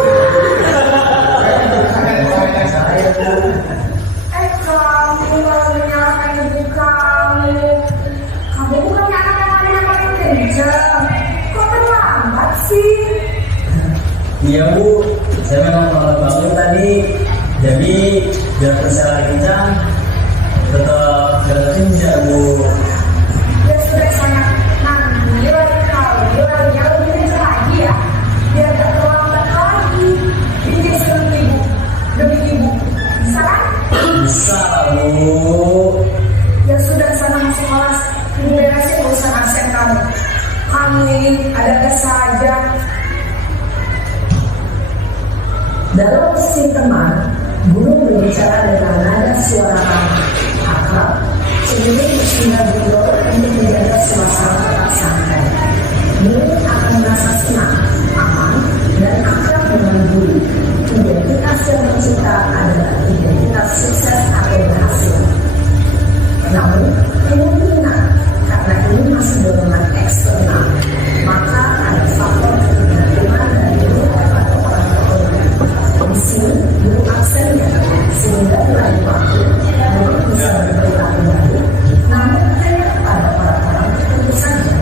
kalau menyalahkan ibu kamu bukan anak yang paling kencang. Kok terlambat sih? Iya Bu, saya memang terlambat bangun tadi. Jadi biar saya lagi kencang, tetap kerja Bu. Ya sudah sana, nanti lagi yang lebih kencang lagi ya. Biar gak terlambat lagi. Ini sebelum ibu, demi ibu. Bisa kan? Bisa Bu. Ya sudah sana masuk kelas. Ibu beresin urusan absen kamu. Kamu ini ada saja. Dalam posisi teman, guru berbicara dengan nada suara ramah, akrab, cenderung bersinar beliau untuk menjaga suasana tetap santai. Murid akan merasa senang, aman, dan akrab dengan guru. Identitas yang tercipta adalah identitas sukses atau berhasil. Namun, kemungkinan karena ini masih dorongan eksternal, maka ada faktor ketergantungan dari guru atau orang terhormat. Di sini, guru absennya, sehingga lain waktu, guru bisa berperilaku baik, namun hanya pada orang-orang tertentu saja.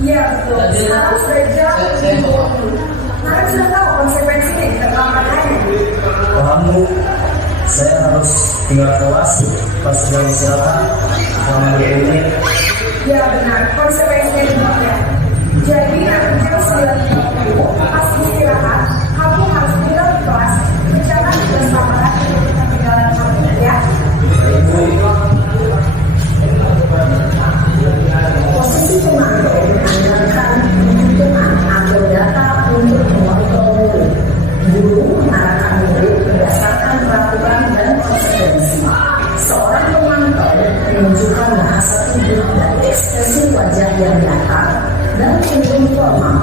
Iya betul. Sekarang sudah jauh. Nah, sudah tahu konsekuensinya terlambatannya. Kamu, saya harus tinggal kelas pas jam istirahat sama ini. Ya benar, konsekuensinya juga ya. Jadi nanti jam 9.30 pas istirahat, kamu harus tinggal di kelas. Mencatat bersama ketinggalan kamu ya. Posisi komando mengandalkan perhitungan atau data untuk mengontrol murid. Guru mengarahkan murid berdasarkan peraturan dan konsekuensi. Seorang pemantau menunjukkan bahasa tubuh dan ekspresi wajah yang datar dan cenderung formal.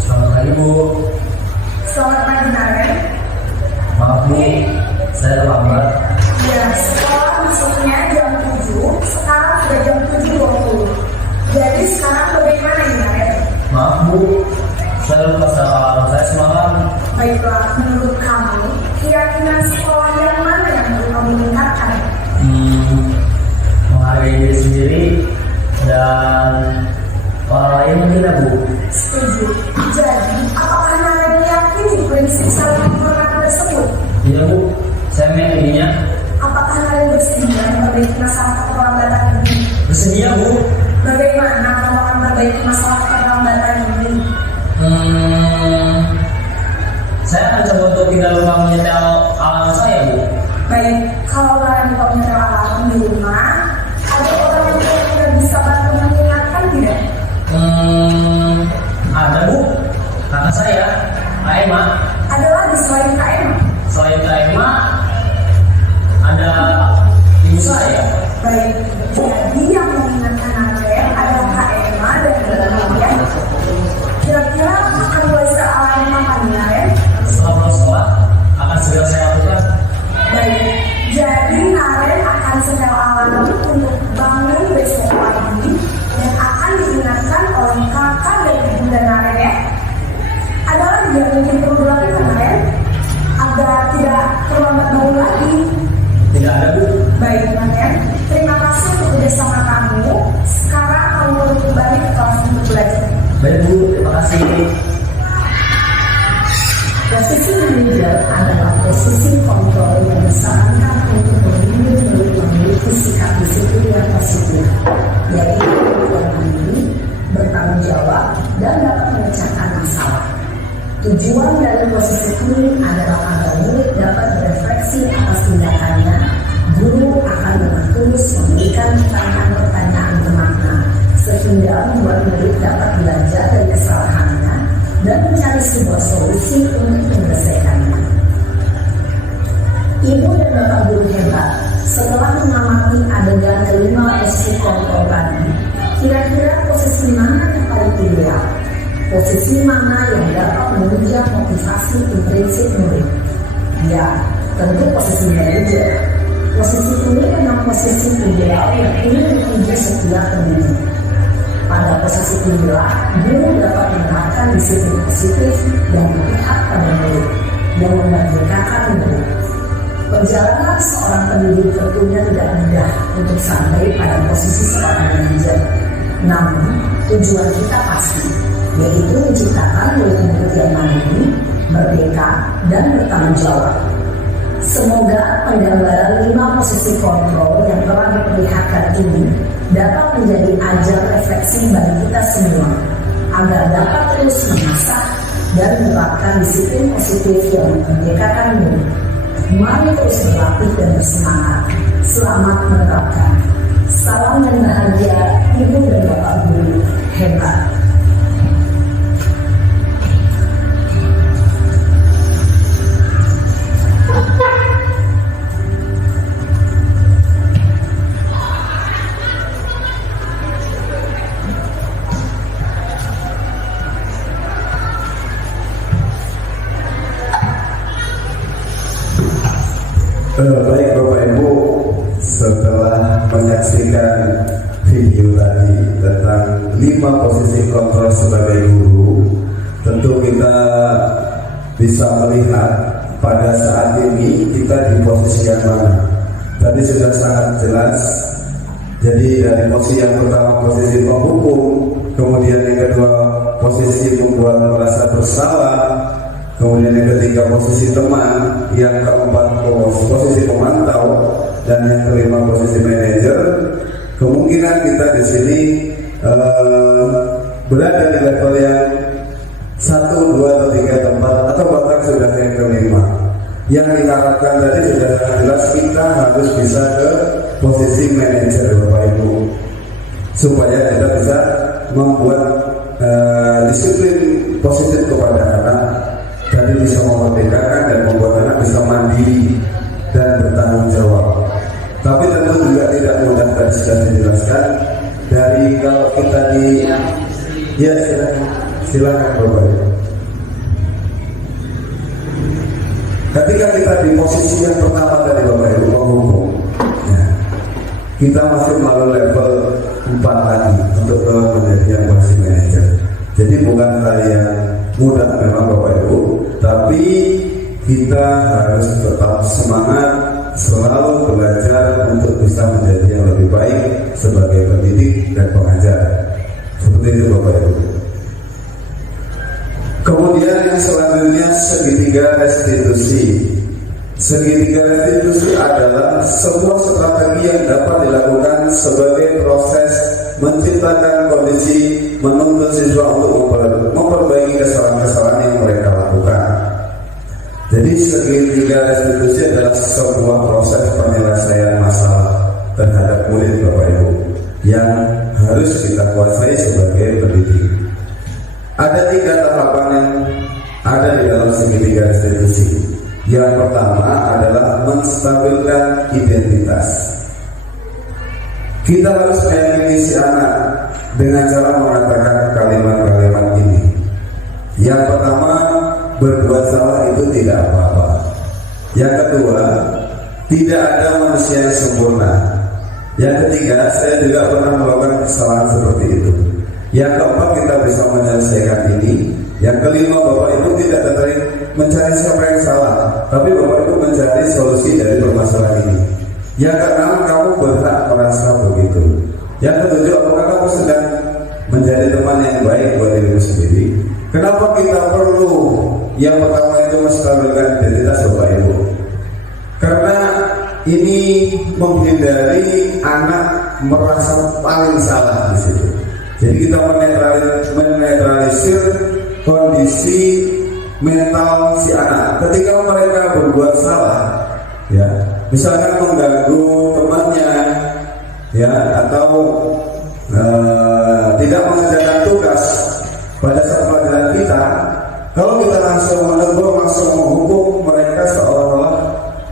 Selamat pagi Bu. Selamat pagi Naren. Maaf Bu, saya terlambat. Ya, sekolah masuknya jam 7, sekarang sudah jam 7.20. Jadi sekarang bagaimana ini Naren? Maaf Bu, saya lupa alarm saya semalam. Baiklah, menurut kamu, keyakinan sekolah yang mana yang perlu kamu tingkatkan? Menghargai diri sendiri dan orang lain mungkin ya Bu. Setuju. Jadi, apakah Naren meyakini prinsip saling menghormati tersebut? Iya Bu, saya meyakininya. Apakah Naren bersedia memperbaiki masalah keterlambatan ini? Bersedia Bu. Bagaimana kamu akan memperbaiki masalah keterlambatan ini? Saya akan coba untuk tidak lupa menyetel alarm saya Bu. Baik, kalau Naren lupa menyetel alarm di rumah, ada orang yang tidak bisa bantu mengingatkan tidak? Ada Bu, kakak saya, Kak Emma. Ada lagi selain Kak Emma? Selain Kak Emma, ada ibu saya. Baik, jadi yang mengingatkan Naren adalah Kak Emma dan Ibu ya. Kira-kira akan mulai alarm kapan Naren? Setelah pulang sekolah, akan segera saya lakukan. Baik, jadi Naren akan setel alarm untuk bangun besok pagi dan akan diingatkan oleh kakak dan ibunda Naren ya. Ada lagi yang mungkin perlu dilakukan Naren agar tidak terlambat bangun lagi. Tidak ada Bu. Baik Naren, terima kasih untuk kerjasama kamu. Sekarang kamu boleh kembali ke kelas untuk belajar. Baik Bu, terima kasih. Posisi manajer adalah posisi kontrol yang disarankan untuk memimpin murid memiliki sikap disiplin yang positif, yaitu yang mandiri, bertanggung jawab, dan dapat memecahkan masalah. Tujuan dari posisi ini adalah agar murid dapat berefleksi atas tindakannya. Guru akan dengan tulus memberikan pertanyaan-pertanyaan bermakna, sehingga membuat murid dapat belajar dari kesalahannya dan mencari sebuah solusi untuk menyelesaikannya. Ibu dan bapak guru hebat, setelah mengamati adegan kelima posisi kontrol tadi, kira-kira posisi mana yang paling ideal? Posisi mana yang dapat menunjang motivasi intrinsik murid? Ya, tentu posisi manajer. Posisi ini memang posisi ideal yang ingin dituju setiap pendidik. Pada posisi inilah, guru dapat menerapkan disiplin positif yang berpihak pada murid dan memerdekakan murid. Perjalanan seorang pendidik tentunya tidak mudah untuk sampai pada posisi seorang manajer. Namun, tujuan kita pasti, yaitu menciptakan murid-murid yang mandiri, merdeka, dan bertanggung jawab. Semoga penggambaran 5 posisi kontrol yang telah diperlihatkan ini dapat menjadi ajar refleksi bagi kita semua, agar dapat terus mengasah dan menerapkan disiplin positif yang memerdekakan murid. Mari terus berlatih dan bersemangat. Selamat menerapkan. Salam dan bahagia Ibu dan Bapak Guru hebat. Baik Bapak Ibu, setelah menyaksikan video tadi tentang 5 posisi kontrol sebagai guru, tentu kita bisa melihat pada saat ini kita di posisi yang mana. Tadi sudah sangat jelas. Jadi dari posisi yang pertama posisi penghukum, kemudian yang kedua posisi membuat merasa bersalah, kemudian yang ketiga posisi teman, yang keempat posisi pemantau, dan yang kelima posisi manajer. Kemungkinan kita di sini berada di level yang 1, 2, atau 3 tempat, atau bahkan sudah yang kelima. Yang diharapkan tadi sudah sangat jelas, kita harus bisa ke posisi manajer Bapak Ibu, supaya kita bisa membuat disiplin positif kepada anak. Tadi bisa memerdekakan dan membuat anak bisa mandiri dan bertanggung jawab. Tapi tentu juga tidak mudah, tadi sudah dijelaskan. Dari kalau kita ya silakan Bapak Ibu. Ketika kita di posisi yang pertama tadi Bapak Ibu menghukum, ya, kita masih melalui level 4 lagi untuk menjadi yang posisi manajer. Jadi bukan hal yang mudah memang Bapak Ibu, tapi kita harus tetap semangat, selalu belajar untuk bisa menjadi yang lebih baik sebagai pendidik dan pengajar. Seperti itu Bapak Ibu. Kemudian yang selanjutnya segitiga restitusi. Segitiga restitusi adalah sebuah strategi yang dapat dilakukan sebagai proses menciptakan kondisi menuntun siswa untuk memperbaiki kesalahan-kesalahan yang mereka lakukan. Jadi segitiga restitusi adalah sebuah proses penyelesaian masalah terhadap murid Bapak Ibu yang harus kita kuasai sebagai pendidik. Ada 3 tahapan yang ada di dalam segitiga restitusi. Yang pertama adalah menstabilkan identitas. Kita harus meyakini si anak dengan cara mengatakan kalimat-kalimat ini. Yang pertama, berbuat salah itu tidak apa-apa. Yang kedua, tidak ada manusia yang sempurna. Yang ketiga, saya juga pernah melakukan kesalahan seperti itu. Yang keempat, kita bisa menyelesaikan ini. Yang kelima, Bapak Ibu tidak tertarik mencari siapa yang salah, tapi Bapak Ibu mencari solusi dari permasalahan ini. Yang keenam, kamu berhak merasa begitu. Yang ketujuh, apakah kamu sedang menjadi teman yang baik buat diri sendiri. Kenapa kita perlu yang pertama itu menstabilkan identitas Bapak Ibu? Karena ini menghindari anak merasa paling salah di situ. Jadi kita menetralisir kondisi mental si anak. Ketika mereka berbuat salah, ya, misalkan mengganggu temannya, ya, atau tidak mengerjakan tugas pada saat pelajaran kita, kalau kita langsung menegur, langsung menghukum, mereka seolah-olah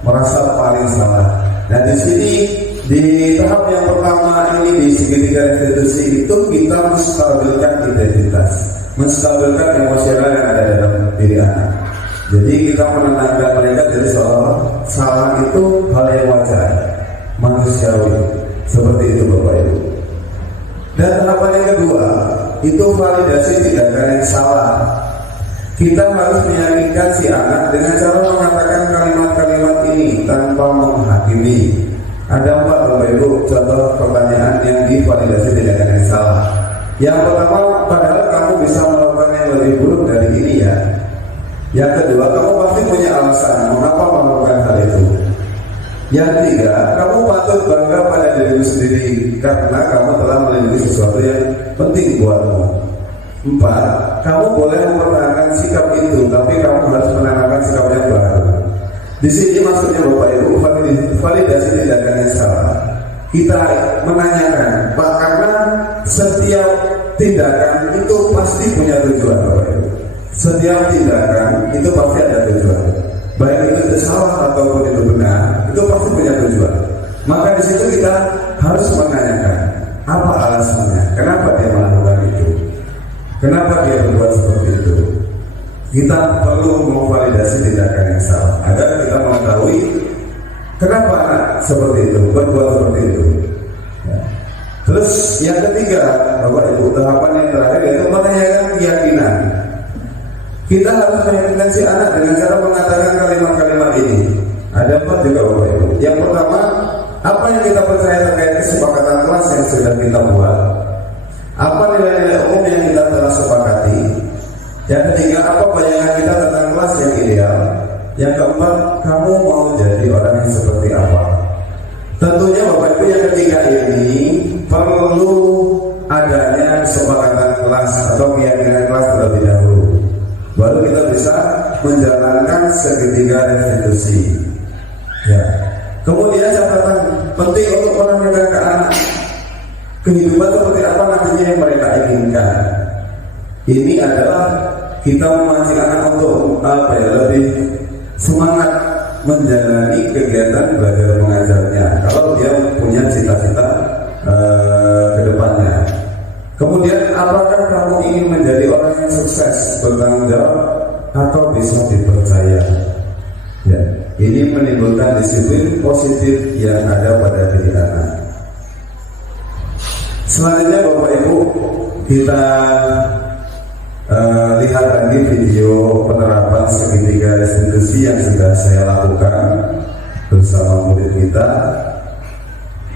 merasa paling salah. Nah, di sini di tahap yang pertama ini di segitiga restitusi itu kita menstabilkan identitas, menstabilkan emosional yang ada dalam diri anak. Jadi kita menenangkan mereka dari seolah salah itu hal yang wajar, manusiawi, seperti itu Bapak Ibu. Dan tahapan yang kedua itu validasi tindakan yang salah. Kita harus meyakinkan si anak dengan cara mengatakan kalimat-kalimat ini tanpa menghakimi. Ada 4 Bapak Ibu contoh pertanyaan yang divalidasi tindakan yang salah. Yang pertama, padahal kamu bisa melakukan yang lebih buruk dari ini ya. Yang kedua, kamu pasti punya alasan mengapa melakukan hal itu. Yang ketiga, kamu patut bangga pada dirimu sendiri karena kamu telah melindungi sesuatu yang penting buatmu. 4, kamu boleh mempertahankan sikap itu, tapi kamu harus menanamkan sikap yang baru. Di sini maksudnya Bapak Ibu, validasi tindakan yang salah. Kita menanyakan, Pak, karena setiap tindakan itu pasti punya tujuan Bapak Ibu. Setiap tindakan itu pasti ada tujuan. Baik itu salah ataupun itu benar, itu pasti punya tujuan. Maka di situ kita harus menanyakan, apa alasannya? Kenapa dia melakukan itu? Kenapa dia berbuat seperti itu? Kita perlu memvalidasi tindakan yang salah agar kita mengetahui kenapa anak seperti itu, berbuat seperti itu. Ya. Terus yang ketiga, Bapak Ibu, tahapan yang terakhir yaitu menanyakan keyakinan. Kita harus meyakinkan si anak dengan cara mengatakan kalimat-kalimat ini. Ada 4 juga Bapak Ibu. Yang pertama, apa yang kita percaya terkait kesepakatan kelas yang sudah kita buat? Apa nilai-nilai umum yang kita telah sepakati? Yang ketiga, apa bayangan kita tentang kelas yang ideal? Yang keempat, kamu mau jadi orang yang seperti apa? Tentunya Bapak Ibu, yang ketiga ini perlu adanya kesepakatan kelas atau keyakinan kelas terlebih dahulu. Baru kita bisa menjalankan segitiga restitusi. Ya. Kemudian catatan penting untuk orang yang ke anak, kehidupan seperti apa nantinya yang mereka inginkan. Ini adalah kita memancing anak untuk lebih semangat menjalani kegiatan belajar mengajarnya. Kalau dia punya cita-cita ke depannya. Kemudian, apakah kamu ingin menjadi orang yang sukses, bertanggung jawab, atau bisa dipercaya? Ya, ini menimbulkan disiplin positif yang ada pada diri anak. Selanjutnya Bapak Ibu, kita lihat lagi video penerapan segitiga restitusi yang sudah saya lakukan bersama murid kita.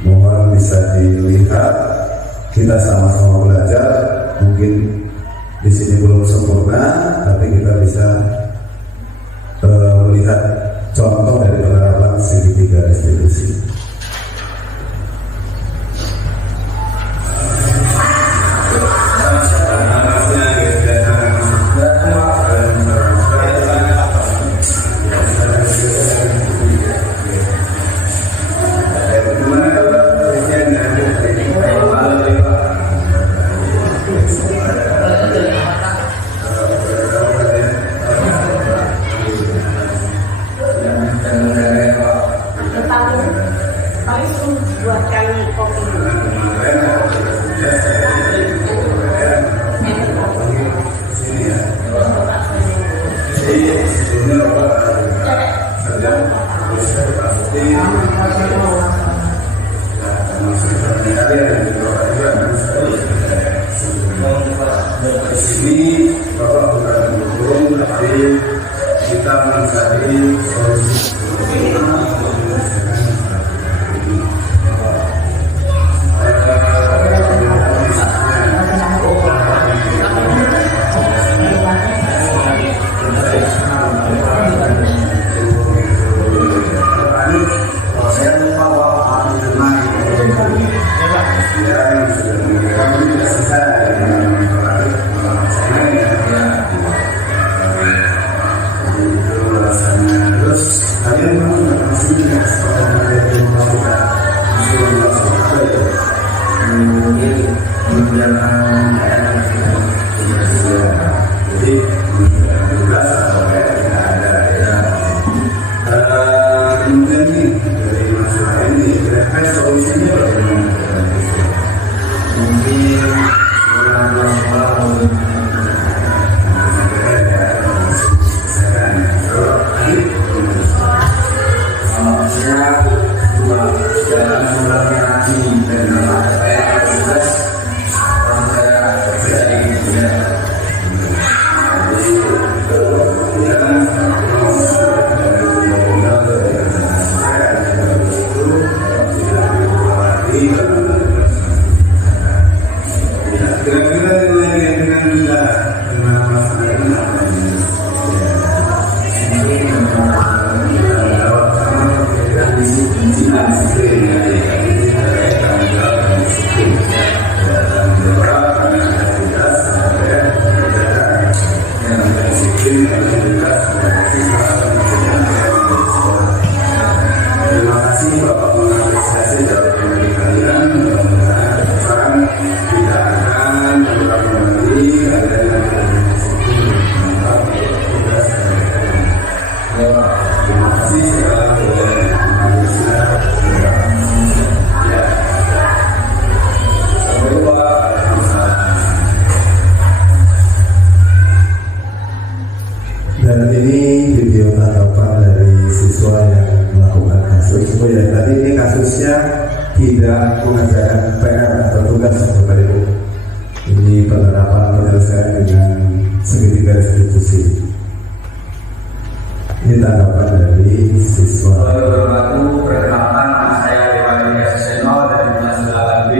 Mohon bisa dilihat. Kita sama-sama belajar. Mungkin di sini belum sempurna, tapi kita bisa melihat contoh dari penerapan segitiga restitusi. Ini Bapak bukan mendukung, tapi kita mencari solusi. kasusnya tidak mengerjakan PR atau tugas Bapak Ibu. Ini penerapan penyelesaian dengan segitiga restitusi. Ini tanggapan dari siswa. Perkenalkan, saya Dewa Indonesia Seno dari Dinas Pendidikan B.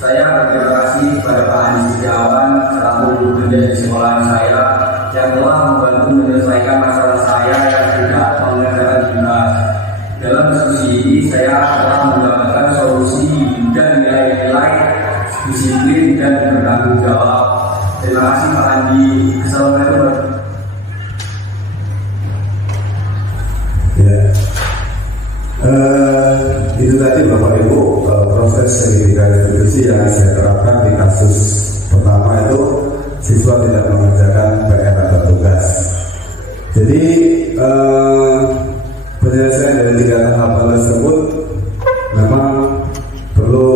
Saya berterima kasih kepada Pak Andi Setiawan selaku guru kerja di sekolah saya yang telah membantu menyelesaikan masalah saya yang tidak mengerjakan tugas. Dalam diskusi ini saya telah mendapatkan solusi dan nilai-nilai disiplin dan bertanggung jawab. Terima kasih Pak Andi. Assalamualaikum. Ya, itu tadi Bapak Ibu proses segitiga restitusi yang saya terapkan di kasus pertama itu siswa tidak mengerjakan PR atau tugas. Jadi penyelesaian dari 3 tahapan tersebut memang perlu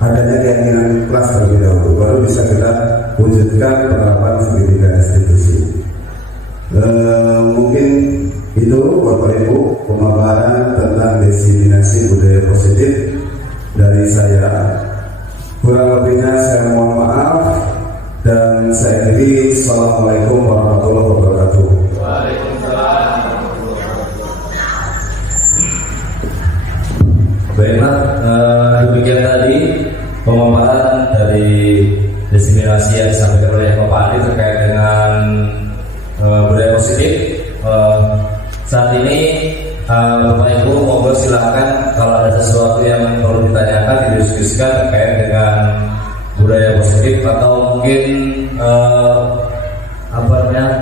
adanya keyakinan kelas terlebih dahulu, baru bisa kita wujudkan penerapan segitiga restitusi. Mungkin itu Bapak Ibu pemaparan tentang diseminasi budaya positif dari saya. Kurang lebihnya saya mohon maaf dan saya akhiri. Assalamualaikum warahmatullahi wabarakatuh. Baiklah, demikian tadi pemaparan dari diseminasi yang disampaikan oleh Bapak Andi terkait dengan budaya positif. Saat ini Bapak Ibu monggo silakan kalau ada sesuatu yang perlu ditanyakan didiskusikan terkait dengan budaya positif atau mungkin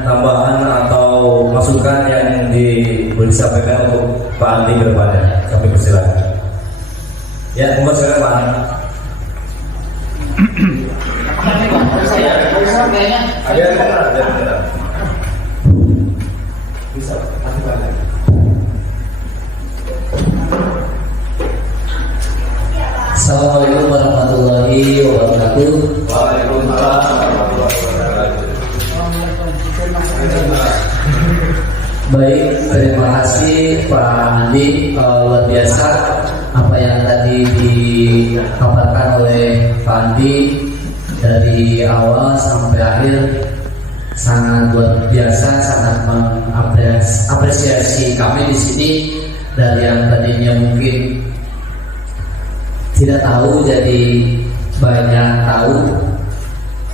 tambahan atau masukan yang disampaikan untuk Pak Andi ke depannya. Kami persilakan. Ya, monggo silakan Pak Andi. Ada. Assalamualaikum warahmatullahi wabarakatuh. Waalaikumsalam warahmatullahi wabarakatuh. Baik, terima kasih Pak Andi. Luar biasa apa yang tadi dikabarkan oleh Pak Andi dari awal sampai akhir. Sangat luar biasa, sangat mengapresiasi kami di sini. Dari yang tadinya mungkin tidak tahu jadi banyak tahu.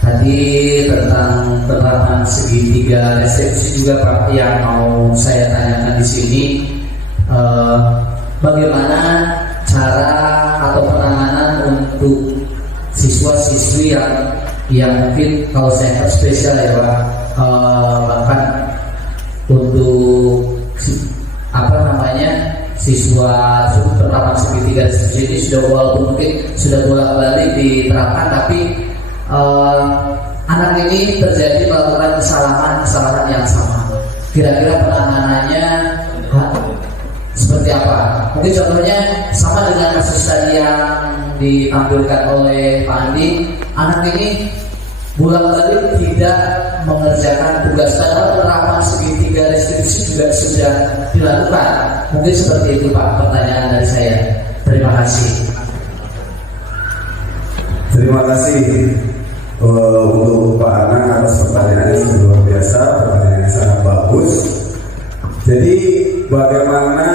Tadi tentang penerapan segitiga restitusi juga Pak yang mau saya tanyakan di sini. Bagaimana cara atau penanganan untuk siswa-siswi yang mungkin kalau saya spesial ya Pak, bahkan untuk siswa penerapan segitiga restitusi ini sudah walaupun mungkin sudah bolak-balik diterapkan, tapi anak ini terjadi melakukan kesalahan yang sama. Kira-kira penanganannya seperti apa? Mungkin contohnya sama dengan kasus tadi yang ditampilkan oleh Pak Andi. Anak ini bolak-balik tidak mengerjakan tugas, padahal penerapan segitiga restitusi juga sudah dilakukan. Mungkin seperti itu Pak pertanyaan dari saya. Terima kasih. Terima kasih untuk Pak Anang atas pertanyaannya yang luar biasa, pertanyaan yang sangat bagus. Jadi bagaimana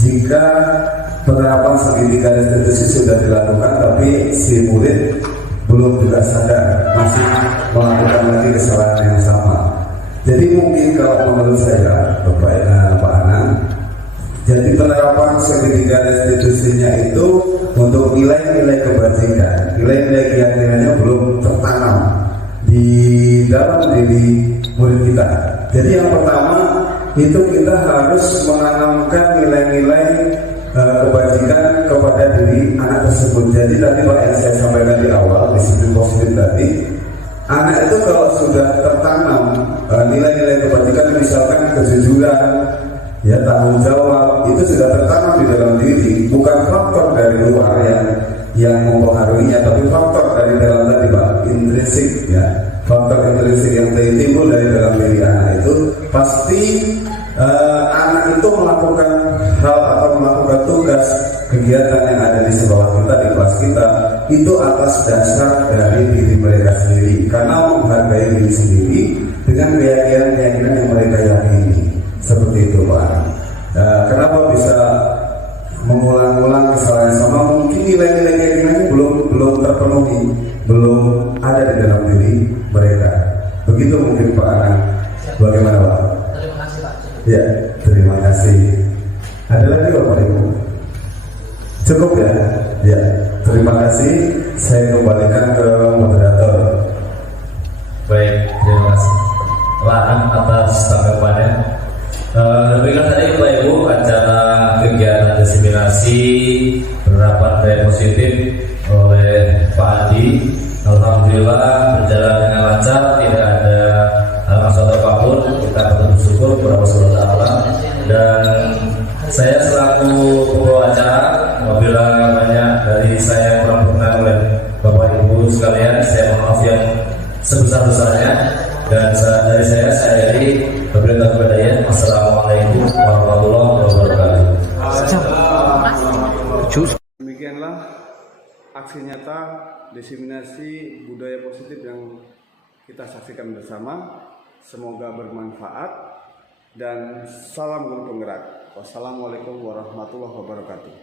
jika penerapan segitiga restitusi sudah dilakukan tapi si murid belum juga sadar, masih melakukan lagi kesalahan yang sama? Jadi mungkin kalau menurut saya Pak Anang, jadi penerapan segitiga restitusinya itu untuk nilai-nilai kebajikan, nilai-nilai keyakinannya belum tertanam di dalam diri murid kita. Jadi yang pertama itu kita harus menanamkan nilai-nilai kebajikan kepada diri anak tersebut. Jadi tadi Pak yang saya sampaikan di awal, disiplin positif tadi, anak itu kalau sudah tertanam nilai-nilai kebajikan, misalkan kejujuran, ya tanggung jawab, itu sudah tertanam di dalam diri, bukan faktor dari luar yang mempengaruhinya, tapi faktor dari dalam tadi Pak, intrinsik ya, faktor intrinsik yang timbul dari dalam diri anak itu pasti anak itu melakukan hal atau melakukan tugas kegiatan yang ada di sekolah kita, di kelas kita, itu atas dasar dari diri mereka sendiri, karena menghargai diri sendiri dengan keyakinan yang mereka yakini. Seperti itu Pak. Kenapa bisa mengulang-ulang kesalahan sama? Mungkin nilai-nilai keyakinannya belum terpenuhi, belum ada di dalam diri mereka. Begitu mungkin Pak Anang. Bagaimana Pak? Terima kasih Pak. Ya, terima kasih. Ada lagi Bapak Ibu? Cukup ya? Ya, terima kasih. Saya kembalikan ke moderator. Baik, terima kasih Laan atas tanggapannya. Demikian tadi Bapak Ibu acara kegiatan diseminasi penerapan gaya positif oleh Pak Adi. Alhamdulillah berjalan dengan lancar, tidak ada masalah apapun. Kita patut bersyukur kepada Allah. Dan saya selaku pembawa acara, apabila banyak dari saya yang kurang berkenan oleh Bapak Ibu sekalian, saya maaf yang sebesar-besarnya. Dan dari saya akhiri wabillahi taufiq. Wassalamualaikum warahmatullahi wabarakatuh. Demikianlah aksi nyata diseminasi budaya positif yang kita saksikan bersama. Semoga bermanfaat dan salam guru penggerak. Wassalamualaikum warahmatullahi wabarakatuh.